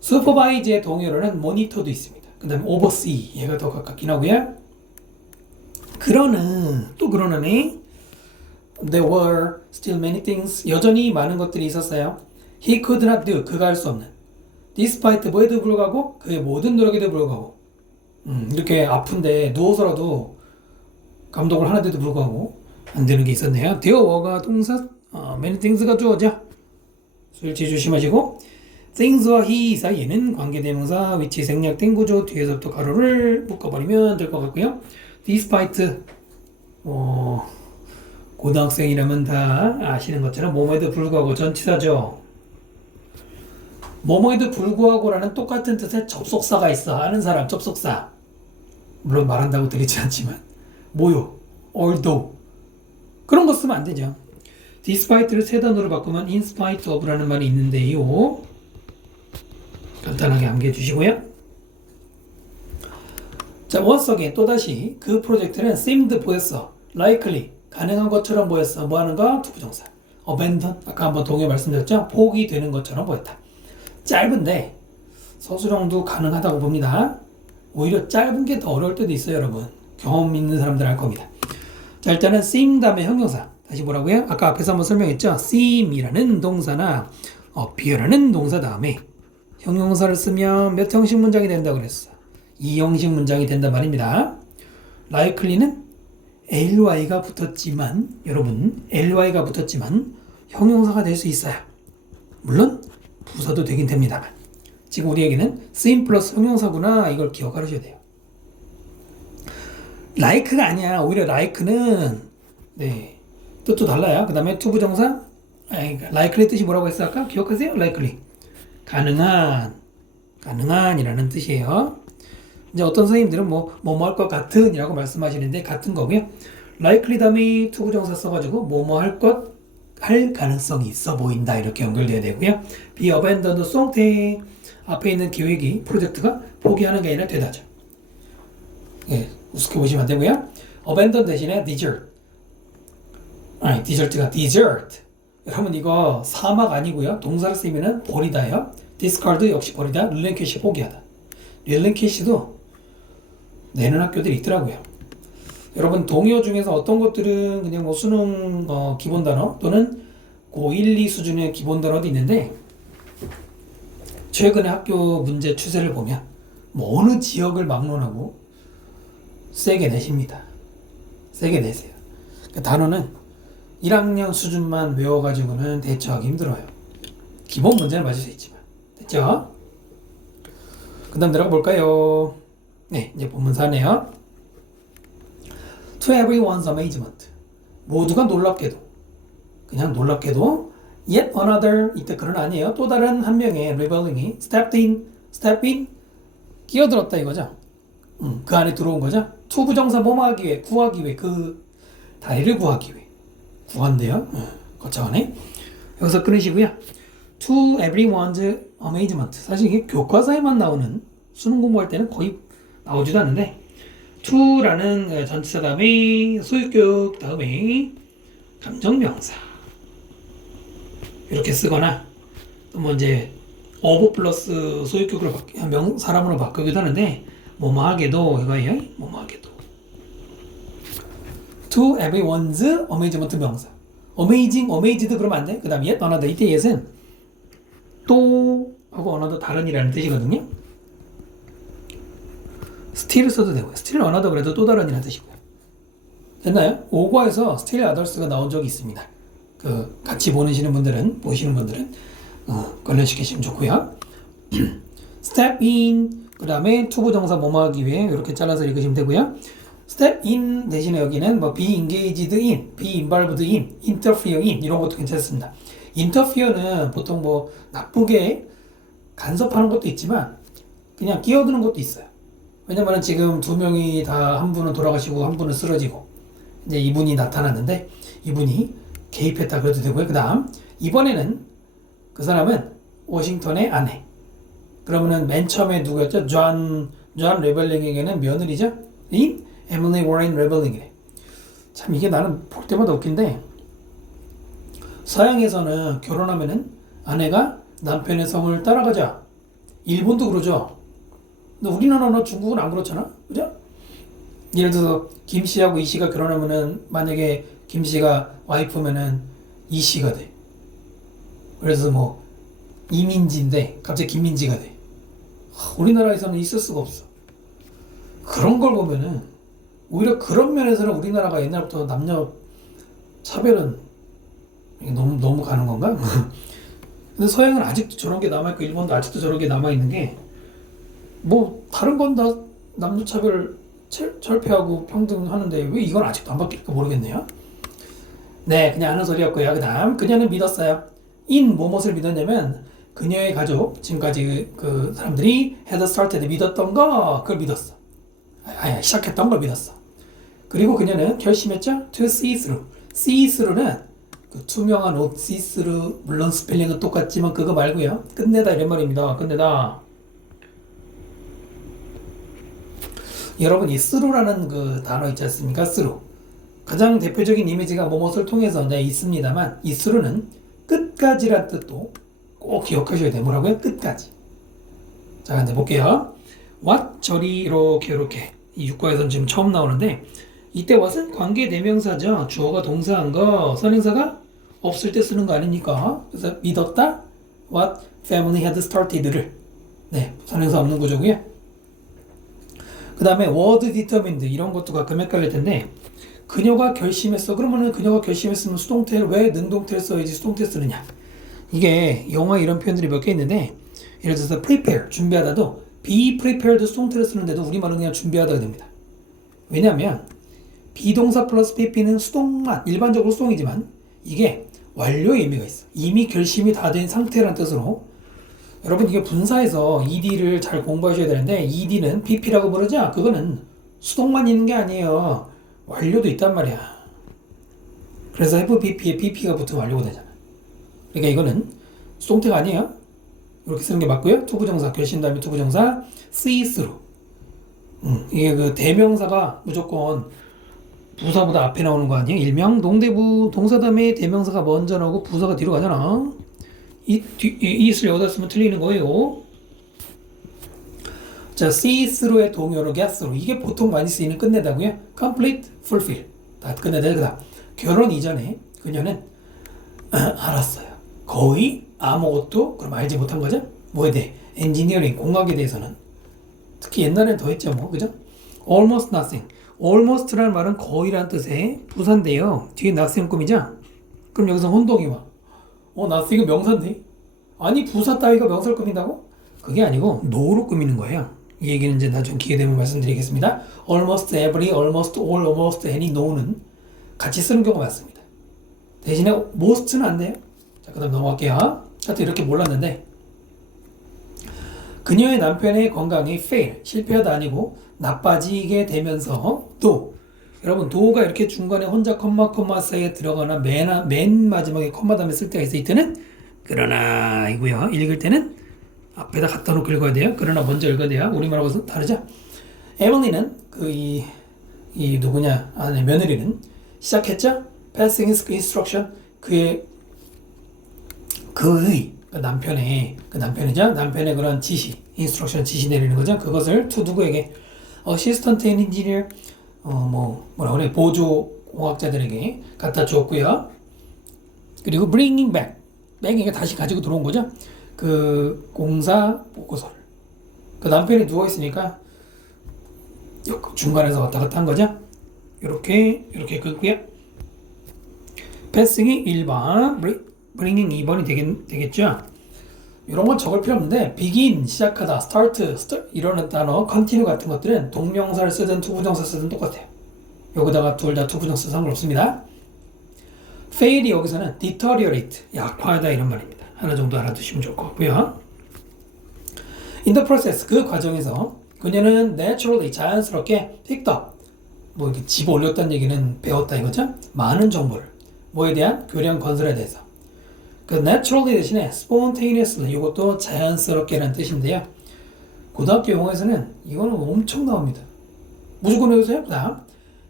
슈퍼바이즈의 동의어로는 모니터도 있습니다. 그 다음에 오버시 얘가 더 가깝긴 하고요. 그러는 there were still many things 여전히 많은 것들이 있었어요. He could not do 그가 할 수 없는 despite 뭐에도 불구하고 그의 모든 노력에도 불구하고 이렇게 아픈데 누워서라도 감독을 하는데도 불구하고 안 되는 게 있었네요. there were가 동사 many things가 주어져 술지 조심하시고 things와 he 사이에는 관계대명사 위치 생략된 구조 뒤에서부터 가로를 묶어버리면 될 것 같고요. despite 고등학생이라면 다 아시는 것처럼 뭐뭐에도 불구하고 전치사죠. 뭐뭐에도 불구하고라는 똑같은 뜻의 접속사가 있어. 아는 사람 접속사. 물론 말한다고 들리지 않지만 뭐요? although 그런 거 쓰면 안 되죠. despite를 세 단어로 바꾸면 in spite of라는 말이 있는데요. 간단하게 암기해 주시고요. 자, once again 또다시 그 프로젝트는 seemed 보였어. likely 가능한 것처럼 보였어. 뭐 하는 거? 투부정사. abandon 아까 한번 동의 말씀드렸죠? 포기되는 것처럼 보였다. 짧은데 서술형도 가능하다고 봅니다. 오히려 짧은 게 더 어려울 때도 있어요, 여러분. 경험 있는 사람들 알 겁니다. 자, 일단은 seem 다음에 형용사. 다시 뭐라고요? 아까 앞에서 한번 설명했죠? seem이라는 동사나 appear라는 동사 다음에 형용사를 쓰면 몇 형식 문장이 된다고 그랬어? 2형식 문장이 된단 말입니다. likely는 ly가 붙었지만 여러분 ly가 붙었지만 형용사가 될 수 있어요. 물론 부사도 되긴 됩니다만 지금 우리에게는 seem 플러스 형용사구나 이걸 기억하셔야 돼요. like가 아니야. 오히려 like는 뜻도 달라요. 그 다음에 투부정사 likely 뜻이 뭐라고 했어 아까? 기억하세요? likely 가능한이라는 뜻이에요. 이제 어떤 선생님들은 뭐 할 것 같은 이라고 말씀하시는데 같은 거고요. likely 다음에 투부정사 써가지고 할 가능성이 있어 보인다 이렇게 연결돼야 되고요. be abandoned 송태 앞에 있는 계획이 프로젝트가 포기하는 게 아니라 되다죠. 우습게 보시면 안 되고요. abandon 대신에 desert가 desert. 여러분 이거 사막 아니고요. 동사로 쓰이면은 버리다요. discard 역시 버리다. relinquish 포기하다. relinquish도 내는 학교들이 있더라고요. 여러분 동의어 중에서 어떤 것들은 그냥 뭐 수능 기본 단어 또는 고1, 2 수준의 기본 단어도 있는데 최근에 학교 문제 추세를 보면 뭐 어느 지역을 막론하고 세게 내십니다. 세게 내세요. 그 단어는 1학년 수준만 외워가지고는 대처하기 힘들어요. 기본 문제는 맞을 수 있지만 됐죠? 그 다음 들어가 볼까요? 네, 이제 본문사네요. To everyone's amazement. 모두가 놀랍게도 그냥 놀랍게도 yet another 이때 그런 아니에요. 또 다른 한 명의 rebelling이 step in 끼어들었다 이거죠. 그 안에 들어온 거죠. to 부정사 뭐하기 위해 구하기 위해 그 다리를 구하기 위해 구한대요. 거창하네. 여기서 끊으시고요. To everyone's amazement. 사실 이게 교과서에만 나오는 수능 공부할 때는 거의 나오지도 않는데 to라는 전치사 다음에 소유격 다음에 감정명사 이렇게 쓰거나 또 뭐 이제 of 플러스 소유격으로 사람으로 바꾸기도 하는데 뭐뭐하게도 이거예요. 뭐뭐하게도 to everyone's amazement 명사 amazing, amazed 그러면 안 돼. 그 다음 yet another 이때 yet은 또 하고 another 다른이라는 뜻이거든요. still 써도 되고요. still another 그래도 또 다른이라는 뜻이고요. 됐나요? 5과에서 still others가 나온 적이 있습니다. 그 같이 보시는 분들은 관련시키시면 좋고요. step in 그 다음에 투부정사 뭐뭐 하기 위해 이렇게 잘라서 읽으시면 되고요. step in 대신에 여기는 뭐 be engaged in, be involved in, interfere in 이런 것도 괜찮습니다. interfere는 보통 뭐 나쁘게 간섭하는 것도 있지만 그냥 끼어드는 것도 있어요. 왜냐면 지금 두 명이 다 한 분은 돌아가시고 한 분은 쓰러지고 이제 이분이 나타났는데 이분이 개입했다 그래도 되고요. 그 다음 이번에는 그 사람은 워싱턴의 아내. 그러면은 맨 처음에 누구였죠? 존 레벨링에게는 며느리죠? 이 에밀리 워렌 레벨링이래. 참 이게 나는 볼 때마다 웃긴데 서양에서는 결혼하면은 아내가 남편의 성을 따라가자. 일본도 그러죠. 근데 우리나라나 중국은 안 그렇잖아, 그죠? 예를 들어서 김 씨하고 이 씨가 결혼하면은 만약에 김 씨가 와이프면은 이 씨가 돼. 그래서 뭐 이민지인데 갑자기 김민지가 돼. 우리나라에서는 있을 수가 없어. 그런 걸 보면은 오히려 그런 면에서는 우리나라가 옛날부터 남녀 차별은 너무 가는 건가? 근데 서양은 아직도 저런 게 남아있고 일본도 아직도 저런 게 남아있는 게 뭐 다른 건 다 남녀 차별 철폐하고 평등하는데 왜 이건 아직도 안 바뀔까 모르겠네요. 네, 그냥 하는 소리였고요. 그 다음 그녀는 믿었어요. in 무엇을 믿었냐면 그녀의 가족 지금까지 그 사람들이 had started 믿었던 거 그걸 믿었어. 시작했던 걸 믿었어. 그리고 그녀는 결심했죠. to see through. see through는 그 투명한 옷 see through 물론 스펠링은 똑같지만 그거 말고요. 끝내다 이런 말입니다. 끝내다. 여러분 이 through라는 그 단어 있지 않습니까? through. 가장 대표적인 이미지가 뭐뭇을 통해서 있습니다만 이 through는 끝까지란 뜻도 꼭 기억하셔야 돼요. 뭐라고요? 끝까지. 자, 이제 볼게요. what 절이 이렇게 이 육과에서는 지금 처음 나오는데 이때 what은 관계 대명사죠. 주어가 동사한 거 선행사가 없을 때 쓰는 거 아닙니까? 그래서 믿었다. what family had started를 선행사 없는 구조고요. 그 다음에 word determined 이런 것도 가끔 헷갈릴 텐데 그녀가 결심했어. 그러면은 그녀가 결심했으면 수동태를 왜 능동태를 써야지 수동태 쓰느냐. 이게 영어에 이런 표현들이 몇 개 있는데 예를 들어서 prepare 준비하다도 be prepared 수동태를 쓰는데도 우리말은 그냥 준비하다가 됩니다. 왜냐하면 비동사 플러스 pp는 수동만 일반적으로 수동이지만 이게 완료의 의미가 있어. 이미 결심이 다 된 상태라는 뜻으로 여러분 이게 분사에서 ed를 잘 공부하셔야 되는데 ed는 pp라고 부르죠. 그거는 수동만 있는 게 아니에요. 완료도 있단 말이야. 그래서 have pp에 pp가 붙으면 완료가 되잖아. 그러니까 이거는 수동태가 아니에요. 이렇게 쓰는 게 맞고요. 투부정사 결심 다음에 투부정사 see through. 이게 그 대명사가 무조건 부사보다 앞에 나오는 거 아니에요? 일명 동대부 동사 다음에 대명사가 먼저 나오고 부사가 뒤로 가잖아. 이을 여기다 쓰면 틀리는 거예요. 자, see through의 동요로 get through. 이게 보통 많이 쓰이는 끝내다고요. complete, fulfill. 다 끝내다. 그다음 결혼 이전에 그녀는 알았어요. 거의 아무것도 그럼 알지 못한 거죠? 뭐에 대해? 엔지니어링, 공학에 대해서는. 특히 옛날엔 더 했죠, 뭐. 그죠? almost nothing. almost라는 말은 거의라는 뜻의 부사인데요. 뒤에 nothing 꾸미죠? 그럼 여기서 혼동이 와. nothing은 명사인데? 아니, 부사 따위가 명사를 꾸민다고? 그게 아니고 no로 꾸미는 거예요. 이 얘기는 이제 나중에 기회 되면 말씀드리겠습니다. almost every, almost all, almost any, no는 같이 쓰는 경우가 많습니다. 대신에 most는 안 돼요. 자, 그 다음 넘어갈게요. 하여튼 이렇게 몰랐는데 그녀의 남편의 건강이 fail, 실패하다 아니고 나빠지게 되면서 또 여러분 도가 이렇게 중간에 혼자 컴마 사이에 들어가나 맨 마지막에 컴마 다음에 쓸 때가 있어. 이때는 그러나 이고요. 읽을 때는 앞에다 갖다 놓고 읽어야 돼요. 그러나 먼저 읽어야 돼요. 우리말하고 다르죠? 에밀리는 이 누구냐? 며느리는 시작했죠? passing instruction 그의 남편이죠. 남편의 그런 지시, instruction 지시 내리는 거죠. 그것을 to 누구에게? assistant engineer 뭐라 그래? 보조 공학자들에게 갖다 주었고요. 그리고 bringing back, back이니까 다시 가지고 들어온 거죠. 그 공사 보고서를. 그 남편이 누워 있으니까 중간에서 왔다 갔다 한 거죠. 이렇게 끊고요. passing이 1번, bringing 2번이 되겠죠. 이런 건 적을 필요 없는데 begin 시작하다, start 이런 단어, continue 같은 것들은 동명사를 쓰든 투부정사 쓰든 똑같아요. 여기다가 둘 다 투부정사 상관없습니다. fail이 여기서는 deteriorate, 약화하다 이런 말입니다. 하나 정도 알아두시면 좋을 것 같고요. in the process, 그 과정에서 그녀는 naturally, 자연스럽게 picked up, 뭐 이렇게 집어 올렸다는 얘기는 배웠다 이거죠? 많은 정보를, 뭐에 대한? 교량 건설에 대해서. 그 naturally 대신에 spontaneously, 이것도 자연스럽게라는 뜻인데요. 고등학교 용어에서는 이거는 엄청 나옵니다. 무조건 외우세요. 다음,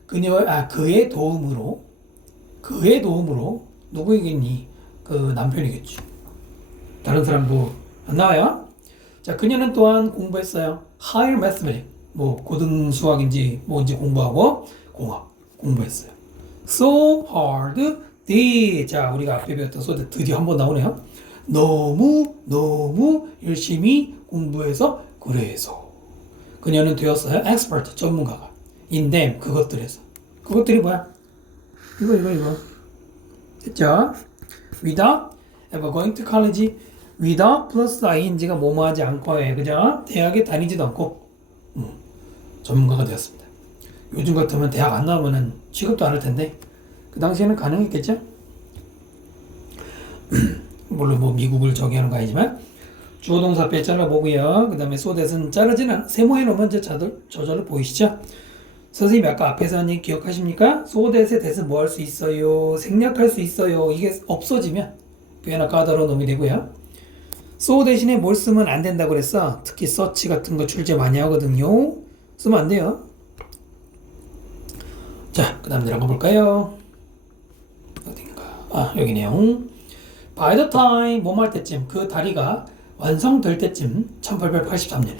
그의 도움으로 누구이겠니? 그 남편이겠지. 다른 사람도 안 나와요. 자, 그녀는 또한 공부했어요. higher mathematics, 뭐 고등 수학인지 뭔지 공부하고 공학 공부했어요. so hard did. 자, 우리가 앞에 배웠던 so 드디어 한번 나오네요. 너무 열심히 공부해서 그래서 그녀는 되었어요. expert, 전문가가. in them, 그것들에서. 그것들이 뭐야? 이거. 됐죠? without ever going to college, without 플러스 ing가 뭐뭐 하지 않고요. 그죠? 대학에 다니지도 않고 전문가가 되었습니다. 요즘 같으면 대학 안 나오면은 취급도 안 할 텐데 그 당시에는 가능했겠죠? 물론 뭐 미국을 저기 하는 거 아니지만 주어 동사 빼 잘라보고요. 그 다음에 소댓은 자르진 않아. 세모해 놓으면 이제 저절로 보이시죠? 선생님이 아까 앞에서 한 얘기 기억하십니까? 소댓의 대은 뭐 할 수 있어요? 생략할 수 있어요. 이게 없어지면 꽤나 까다로운 놈이 되고요. so 대신에 뭘 쓰면 안 된다고 그랬어. 특히 search 같은 거 출제 많이 하거든요. 쓰면 안 돼요. 자, 그 다음 내려가 볼까요? 어딘가? 여기네요. by the time, 뭐뭐 할 때쯤, 그 다리가 완성될 때쯤, 1883년에.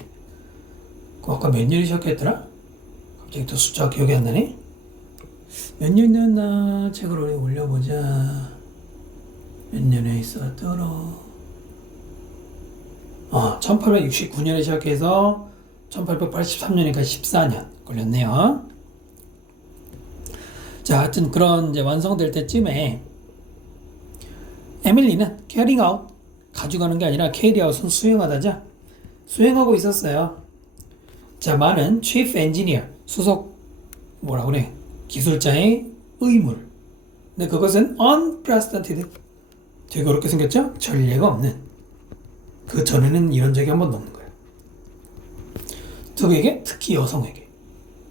아까 몇 년이 시작했더라? 갑자기 또 숫자가 기억이 안 나네? 몇 년이었나? 책을 올려보자. 몇 년에 있었더라? 1869년에 시작해서 1883년이니까 14년 걸렸네요. 자, 하여튼 그런 이제 완성될 때쯤에 에밀리는 carrying out, 가져가는 게 아니라 carry out은 수행하다죠. 수행하고 있었어요. 자, 많은 chief engineer, 수석 뭐라 그래? 기술자의 의무를. 근데 그것은 unprecedented, 되게 어렵게 생겼죠? 전례가 없는. 그 전에는 이런 적이 한 번도 없는 거예요. 누구에게? 특히 여성에게.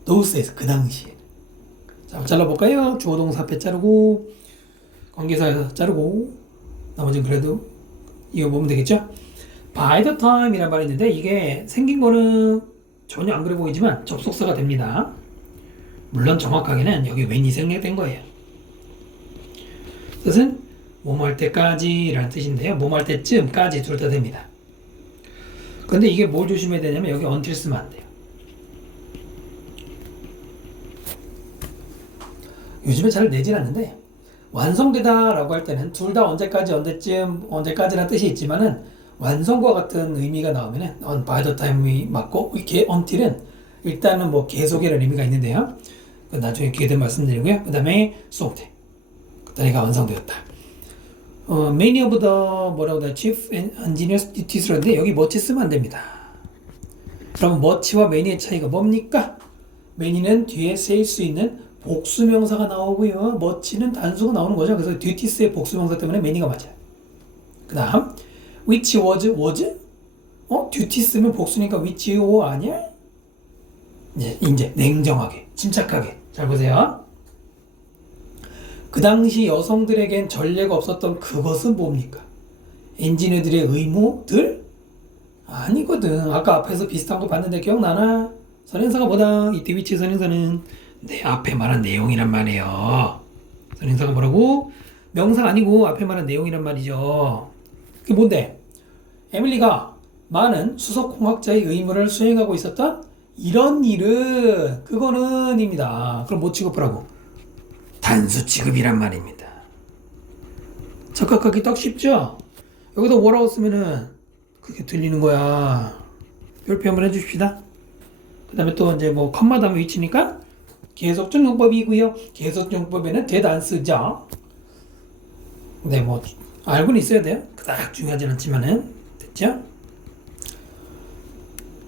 those days, 그 당시에. 자, 잘라볼까요? 주어 동사 앞에 자르고 관계사 자르고 나머지는 그래도 이거 보면 되겠죠? by the time 이란 말이 있는데 이게 생긴 거는 전혀 안 그래 보이지만 접속사가 됩니다. 물론 정확하게는 여기 when이 생략된 거예요. 뜻은 뭐뭐 할 때까지 라는 뜻인데요. 뭐뭐 할 때쯤까지 둘 다 됩니다. 근데 이게 뭘 조심해야 되냐면 여기 until 쓰면 안 돼요. 요즘에 잘 내질 않는데 완성되다 라고 할 때는 둘 다 언제까지 언제쯤 언제까지라는 뜻이 있지만은 완성과 같은 의미가 나오면은 by the time이 맞고 이렇게 until은 일단은 뭐 계속이라는 의미가 있는데요. 나중에 기회 되면 말씀드리고요. 그 다음에 sold, 그 다리가 완성되었다. many of the 뭐라고 돼? chief engineers duties로 했는데 여기 much 쓰면 안 됩니다. 그럼 much와 many의 차이가 뭡니까? many는 뒤에 세일 수 있는 복수명사가 나오고요. much는 단수가 나오는 거죠. 그래서 duties의 복수명사 때문에 many가 맞아요. 그 다음 which was? duty 쓰면 복수니까 which o 아니야? 이제 냉정하게, 침착하게 잘 보세요. 그 당시 여성들에겐 전례가 없었던 그것은 뭡니까? 엔지니어들의 의무들? 아니거든. 아까 앞에서 비슷한 거 봤는데 기억나나? 선행사가 뭐다? 이때 위치 선행사는 내 앞에 말한 내용이란 말이에요. 선행사가 뭐라고? 명사가 아니고 앞에 말한 내용이란 말이죠. 그게 뭔데? 에밀리가 많은 수석공학자의 의무를 수행하고 있었던 이런 일은 그거는 입니다. 그럼 뭐 취급하라고? 단수 취급이란 말입니다. 착각하기 딱 쉽죠? 여기다 뭐라고 쓰면은 그게 들리는 거야. 별표 한번 해주십시다. 그 다음에 또 이제 뭐 컴마 다음에 위치니까 계속적 용법이고요. 계속적 용법에는 that 안 쓰죠. 네, 뭐 알고는 있어야 돼요. 그닥 중요하진 않지만은 됐죠?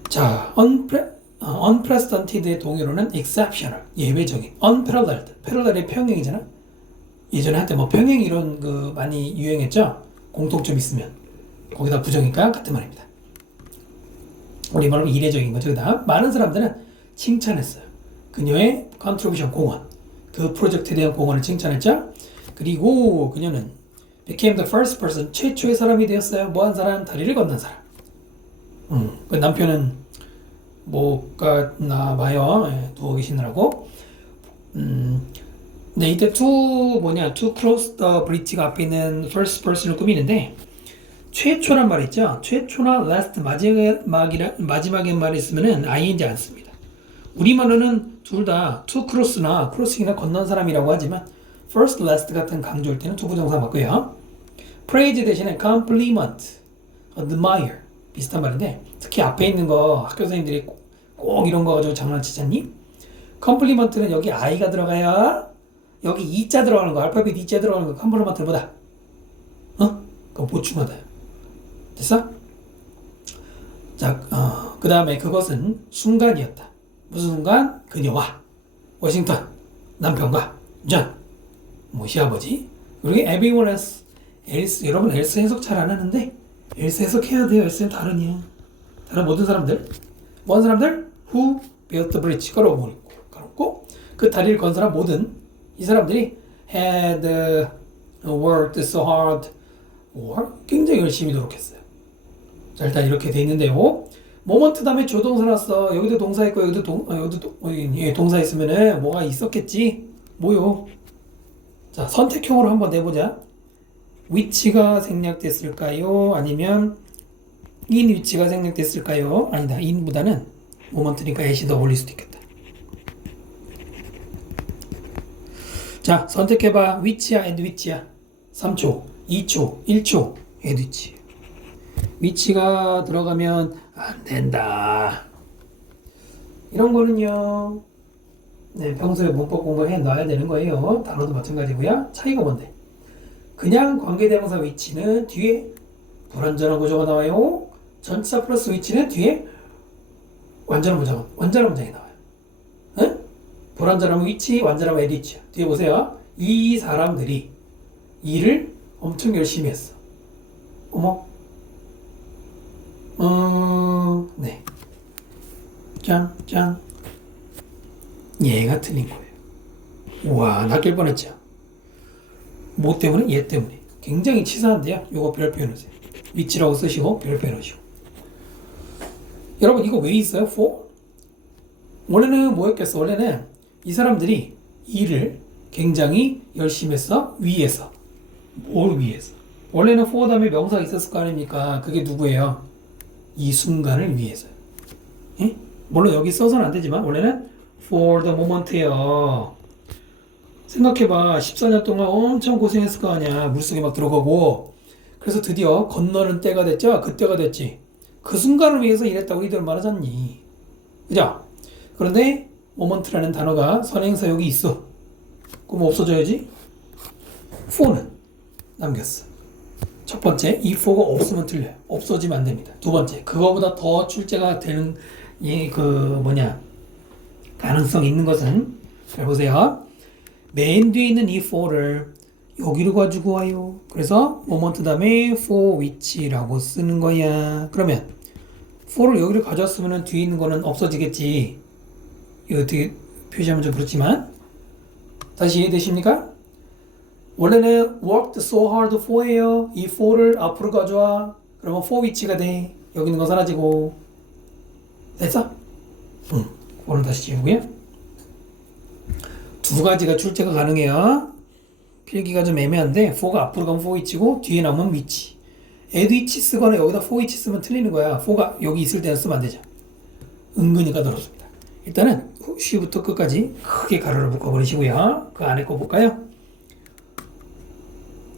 자, unprecedented의 동의로는 exceptional, 예외적인, unparalleled, parallel의 평행이잖아. 예전에 한때 뭐 평행 이론 그 많이 유행했죠. 공통점 있으면 거기다 부정이니까 같은 말입니다. 우리말로 이례적인 거죠. 그다음 많은 사람들은 칭찬했어요. 그녀의 contribution 공헌, 그 프로젝트에 대한 공헌을 칭찬했죠. 그리고 그녀는 became the first person, 최초의 사람이 되었어요. 뭐 한 사람? 다리를 건넌 사람. 그 남편은 못 갔나 봐요. 예, 누워 계시느라고. 네, 이때 to cross the bridge가 앞에 있는 first person을 꾸미는데 최초란 말 있죠. 최초나 last 마지막에 말이 있으면은 ing 안 씁니다. 우리말로는 둘 다 to cross나 crossing이나 건넌 사람이라고 하지만 first, last 같은 강조일 때는 to 부정사 맞고요. praise 대신에 compliment, admire 비슷한 말인데 특히 앞에 있는 거 학교 선생님들이 꼭 이런 거 가지고 장난치잖니? compliment는 여기 i가 들어가야 여기 이자 들어가는 거, 알파벳 이자 들어가는 거 compliment는 뭐다? 그거 보충하다. 됐어? 자, 그 다음에 그것은 순간이었다. 무슨 순간? 그녀와 워싱턴 남편과 존 시아버지 그리고 everyone else 여러분 else 해석 잘 안 하는데 else 해석해야 돼요. else는 다른 모든 사람들 뭔 사람들? who built the bridge 걸었고 그 다리를 건 사람 모든 이 사람들이 had worked so hard 굉장히 열심히 노력했어요. 자, 일단 이렇게 돼 있는데요. 모먼트 다음에 조동사 났어. 여기도 동사 있고 여기도 동사 있으면은 뭐가 있었겠지? 뭐요? 자, 선택형으로 한번 내보자. which가 생략됐을까요? 아니면 in which가 생략됐을까요? 아니다. in보다는 모먼트니까 at이 더 어울릴 수도 있겠다. 자, 선택해봐. which야 and which야. 3초, 2초, 1초 and which. which가 들어가면 안 된다. 이런 거는요. 네, 평소에 문법 공부해 놔야 되는 거예요. 단어도 마찬가지고요. 차이가 뭔데? 그냥 관계대명사 which는 뒤에 불완전한 구조가 나와요. 전치사 플러스 which는 뒤에 완전한 문장이 나와요. 응? 불완전하면 which, 완전하면 at which. 뒤에 보세요. 이 사람들이 일을 엄청 열심히 했어. 어머. 네. 짠. 얘가 틀린 거예요. 우와, 낚일 뻔했죠. 뭐 때문에? 얘 때문에. 굉장히 치사한데요. 요거 별표 해놓으세요. 위치라고 쓰시고 별표 해놓으시고. 여러분 이거 왜 있어요? for? 원래는 뭐였겠어? 원래는 이 사람들이 일을 굉장히 열심히 했어. 위에서. 뭘 위해서? 원래는 for 다음에 명사가 있었을 거 아닙니까? 그게 누구예요? 이 순간을 위해서요. 예? 물론 여기 써서는 안 되지만 원래는 for the moment예요. 생각해봐. 14년 동안 엄청 고생했을 거 아니야. 물속에 막 들어가고. 그래서 드디어 건너는 때가 됐죠? 그때가 됐지. 그 순간을 위해서 일했다고 이들 말하잖니. 그죠? 그런데 moment라는 단어가 선행사 여기 있어. 그럼 없어져야지. for는 남겼어. 첫 번째, 이 for가 없으면 틀려요. 없어지면 안 됩니다. 두 번째, 그거보다 더 출제가 되는 가능성이 있는 것은 잘 보세요. 맨 뒤에 있는 이 for를 여기로 가지고 와요. 그래서 moment 다음에 for which라고 쓰는 거야. 그러면 for를 여기로 가져왔으면 뒤에 있는 거는 없어지겠지. 이거 어떻게 표시하면 좀 그렇지만 다시 이해되십니까? 원래는 worked so hard for예요. 이 for를 앞으로 가져와. 그러면 for which가 돼. 여기 있는 거 사라지고. 됐어? for는 다시 지우고요. 두 가지가 출제가 가능해요. 필기가 좀 애매한데 for가 앞으로 가면 for which고 뒤에 나오면 which. at which 쓰거나 여기다 for which 쓰면 틀리는 거야. for가 여기 있을 때는 쓰면 안 되죠. 은근히 까다롭습니다. 일단은 시부터 끝까지 크게 가로를 묶어버리시고요. 그 안에 거 볼까요?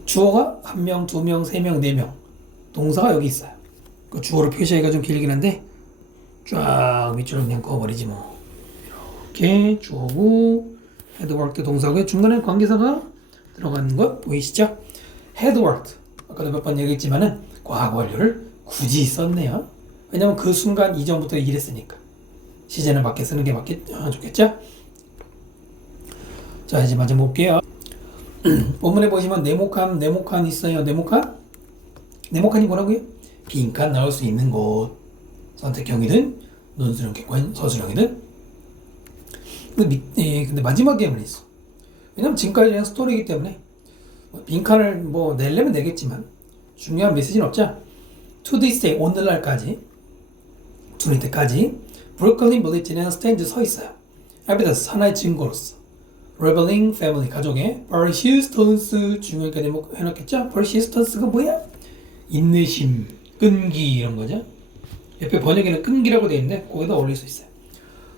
주어가 1명, 2명, 3명, 4명. 동사가 여기 있어요. 그 주어로 표시하기가 좀 길긴 한데 쫙 밑줄로 그냥 그어버리지 뭐. 이렇게 주어고 had worked 동사고요. 중간에 관계사가 들어가는 거 보이시죠? had worked. 아까도 몇 번 얘기했지만은 과거 완료를 굳이 썼네요. 왜냐면 그 순간 이전부터 일했으니까. 시제는 맞게 쓰는 게 좋겠죠? 자, 이제 마저 볼게요. 본문에 보시면 네모칸 있어요. 네모칸이 뭐라고요? 빈칸 나올 수 있는 곳. 선택형이든 논술형 객관 서술형이든. 근데 마지막에만 있어. 왜냐면 지금까지 그냥 스토리이기 때문에 빈칸을 뭐 내려면 내겠지만 중요한 메시지는 없죠. To this day, 오늘날까지 to 때까지 브루클린 빌리지는 스탠드 서 있어요. 에비던스 하나의 증거로서 Rebelling Family 가족의 persistence 중요하게 해놨겠죠? persistance가 뭐야? 인내심, 끈기 이런 거죠. 옆에 번역에는 끈기라고 되어 있는데 거기다 올릴 수 있어요.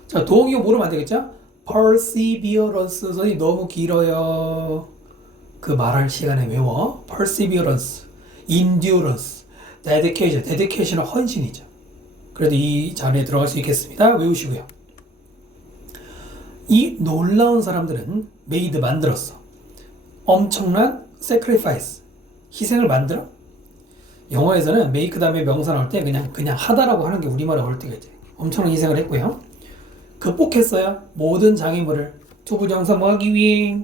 자, 도형이고 모르면 안 되겠죠? perseverance 선이 너무 길어요. 그 말할 시간에 외워. perseverance, endurance, dedication은 헌신이죠. 그래도 이 자리에 들어갈 수 있겠습니다. 외우시고요. 이 놀라운 사람들은 made 만들었어. 엄청난 sacrifice 희생을 만들어. 영어에서는 make 다음에 명사 나올 때 그냥 하다라고 하는 게 우리말에 올 때가 이제 엄청난 희생을 했고요. 극복했어요. 모든 장애물을 투부정사 뭐 하기 위해?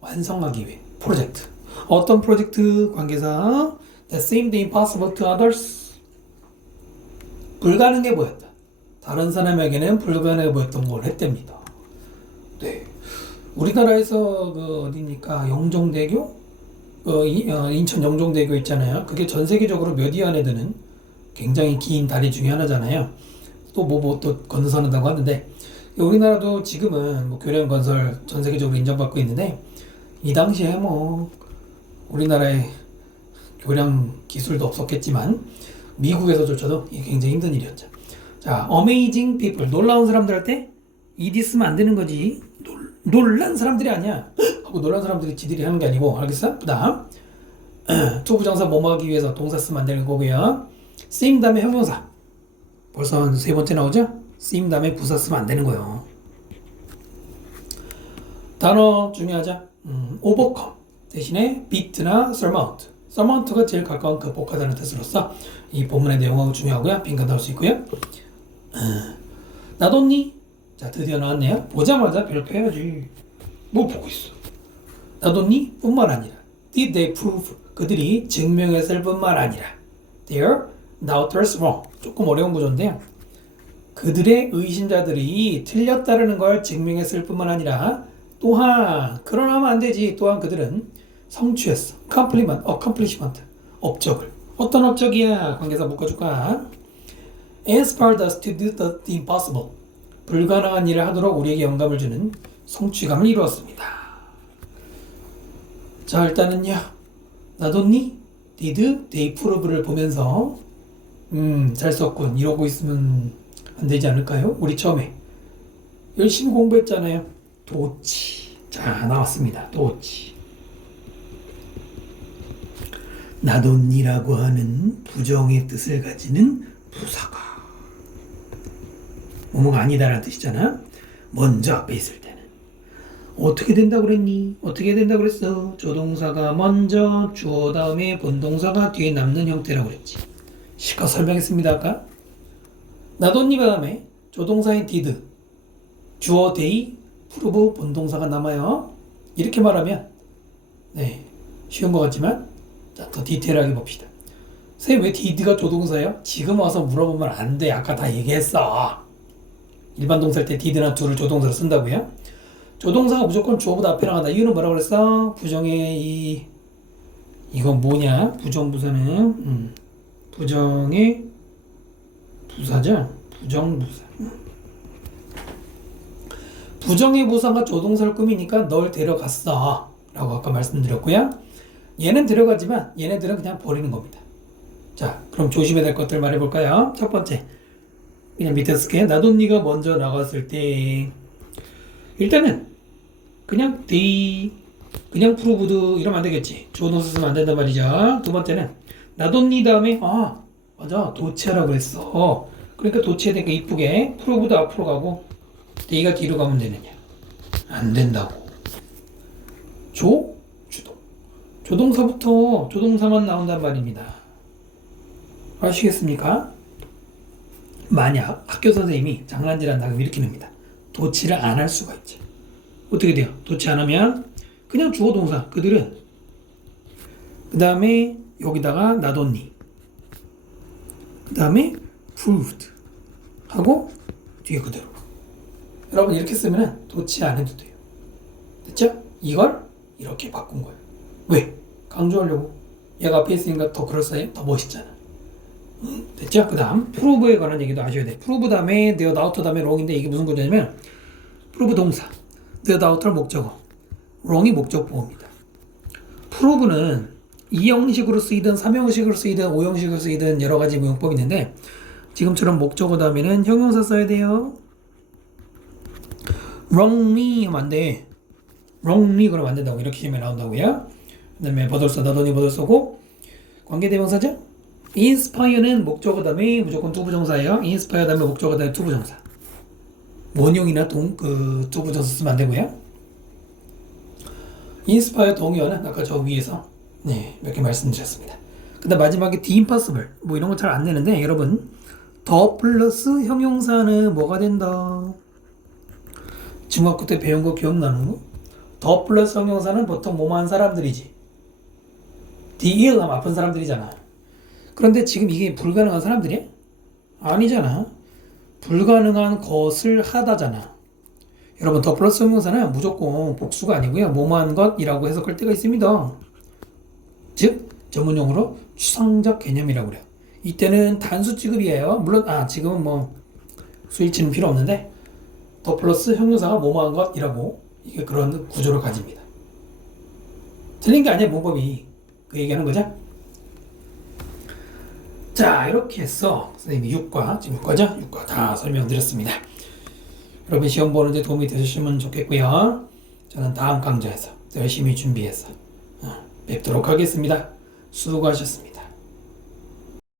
완성하기 위해. 프로젝트. 어떤 프로젝트? 관계사 that seemed impossible to others. 불가능해 보였다. 다른 사람에게는 불가능해 보였던 걸 했답니다. 네. 우리나라에서 어디입니까? 영종대교? 인천 영종대교 있잖아요. 그게 전 세계적으로 몇 위 안에 드는 굉장히 긴 다리 중에 하나잖아요. 또 또 건설한다고 하는데 우리나라도 지금은 뭐 교량 건설 전 세계적으로 인정받고 있는데 이 당시에 뭐 우리나라의 교량 기술도 없었겠지만 미국에서조차도 이게 굉장히 힘든 일이었죠. 자, amazing people 놀라운 사람들 할 때 ed 쓰면 안 되는 거지. 놀란 사람들이 아니야. 하고 놀란 사람들이 지들이 하는 게 아니고 알겠어? 그다음 투부정사 뭐뭐 하기 위해서 동사 쓰면 안 되는 거고요. 쓰임 다음에 형용사 벌써 한 3번째 나오죠? 쓰임 다음에 부사 쓰면 안 되는 거예요. 단어 중요하죠? overcome 대신에 beat나 surmount. surmount가 제일 가까운 극복하다는 뜻으로서 이 본문의 내용하고 중요하고요. 빈칸 나올 수 있고요. 나뒀니? 자, 드디어 나왔네요. 보자마자 별표해야지. 뭐 보고 있어. 나뒀니? 뿐만 아니라 did they prove 그들이 증명했을 뿐만 아니라 their doubters wrong. 조금 어려운 구조인데요. 그들의 의심자들이 틀렸다는 걸 증명했을 뿐만 아니라 또한 그러나 하면 안 되지. 또한 그들은 성취했어. accomplishment. 업적을. 어떤 업적이야? 관계사 묶어줄까? inspired us to do the impossible. 불가능한 일을 하도록 우리에게 영감을 주는 성취감을 이루었습니다. 자, 일단은요. 나뒀니? did they prove를 보면서 잘 썼군. 이러고 있으면 안 되지 않을까요? 우리 처음에 열심히 공부했잖아요. 도치. 자, 나왔습니다. 도치. 나돈니라고 하는 부정의 뜻을 가지는 부사가 뭐뭐가 아니다라는 뜻이잖아. 먼저 앞에 있을 때는 어떻게 된다고 그랬니? 어떻게 된다고 그랬어? 조동사가 먼저 주어 다음에 본동사가 뒤에 남는 형태라고 그랬지. 실컷 설명했습니다. 아까 나돈니 다음에 조동사인 did 주어 they 프로브 본동사가 남아요. 이렇게 말하면 네 쉬운 것 같지만 자, 더 디테일하게 봅시다. 선생님 왜 did가 조동사예요? 지금 와서 물어보면 안 돼. 아까 다 얘기했어. 일반 동사일 때 did나 do를 조동사로 쓴다고요? 조동사가 무조건 주어보다 앞에 나간다. 이유는 뭐라고 그랬어? 부정의 이건 뭐냐? 부정부사는 부정의 부사죠? 부정부사. 부정의 부사가 조동사를 꾸미니까 널 데려갔어 라고 아까 말씀드렸고요. 얘는 데려가지만 얘네들은 그냥 버리는 겁니다. 자, 그럼 조심해야 될 것들 말해볼까요? 첫 번째, 그냥 밑에 쓸게. 나돈니가 먼저 나갔을 때 일단은 그냥 they 그냥 proved 이러면 안 되겠지. 조동사 쓰면 안 된단 말이죠. 두 번째는 나돈니 다음에 맞아 도치하라고 그랬어. 그러니까 도치해야 되니까 이쁘게 proved 앞으로 가고 D가 뒤로 가면 되느냐? 안 된다고. 주동. 조동사부터 조동사만 나온단 말입니다. 아시겠습니까? 만약 학교 선생님이 장난질한다고 이렇게 냅니다. 도치를 안 할 수가 있지. 어떻게 돼요? 도치 안 하면 그냥 주어 동사 그들은 그 다음에 여기다가 not only 그 다음에 proved 하고 뒤에 그대로. 여러분 이렇게 쓰면 도치 안 해도 돼요. 됐죠? 이걸 이렇게 바꾼 거예요. 왜? 강조하려고. 얘가 앞에 있으니까 더 그럴싸해? 더 멋있잖아. 됐죠? 그 다음 prove에 관한 얘기도 아셔야 돼. prove 다음에 their doubt 다음에 wrong인데 이게 무슨 거냐면 prove 동사, their doubt를 목적어, wrong이 목적 보호입니다. prove는 2형식으로 쓰이든 3형식으로 쓰이든 5형식으로 쓰이든 여러 가지 무용법이 있는데 지금처럼 목적어 다음에는 형용사 써야 돼요. wrongly 하면 안 돼. wrongly 그러면 안 된다고. 이렇게 하면 나온다고요. 그 다음에 버들써, 나더니 버들써고 관계대명사죠. inspire는 목적어 다음에 무조건 투부정사예요. inspire 다음에 목적어 다음에 투부정사. 원형이나 투부정사 쓰면 안 되고요. inspire 동의어는 아까 저 위에서 몇 개 말씀드렸습니다. 그 다음 마지막에 the impossible 뭐 이런 거 잘 안 내는데 여러분 더 플러스 형용사는 뭐가 된다? 중학교 때 배운 거 기억나는 거? 더 플러스 형용사는 보통 뭐만 사람들이지. the ill 하면 아픈 사람들이잖아. 그런데 지금 이게 불가능한 사람들이야? 아니잖아. 불가능한 것을 하다잖아. 여러분 더 플러스 형용사는 무조건 복수가 아니고요. 뭐뭐한 것이라고 해석할 때가 있습니다. 즉 전문용어로 추상적 개념이라고 그래요. 이때는 단수 취급이에요. 물론 지금은 뭐 수일치는 필요 없는데 더 플러스 형용사가 뭐뭐한 것이라고 이게 그런 구조를 가집니다. 틀린 게 아니야. 문법이 그 얘기하는 거죠. 자 이렇게 해서 선생님이 6과 지금 6과죠? 6과 다 설명드렸습니다. 여러분 시험 보는데 도움이 되셨으면 좋겠고요. 저는 다음 강좌에서 열심히 준비해서 뵙도록 하겠습니다. 수고하셨습니다.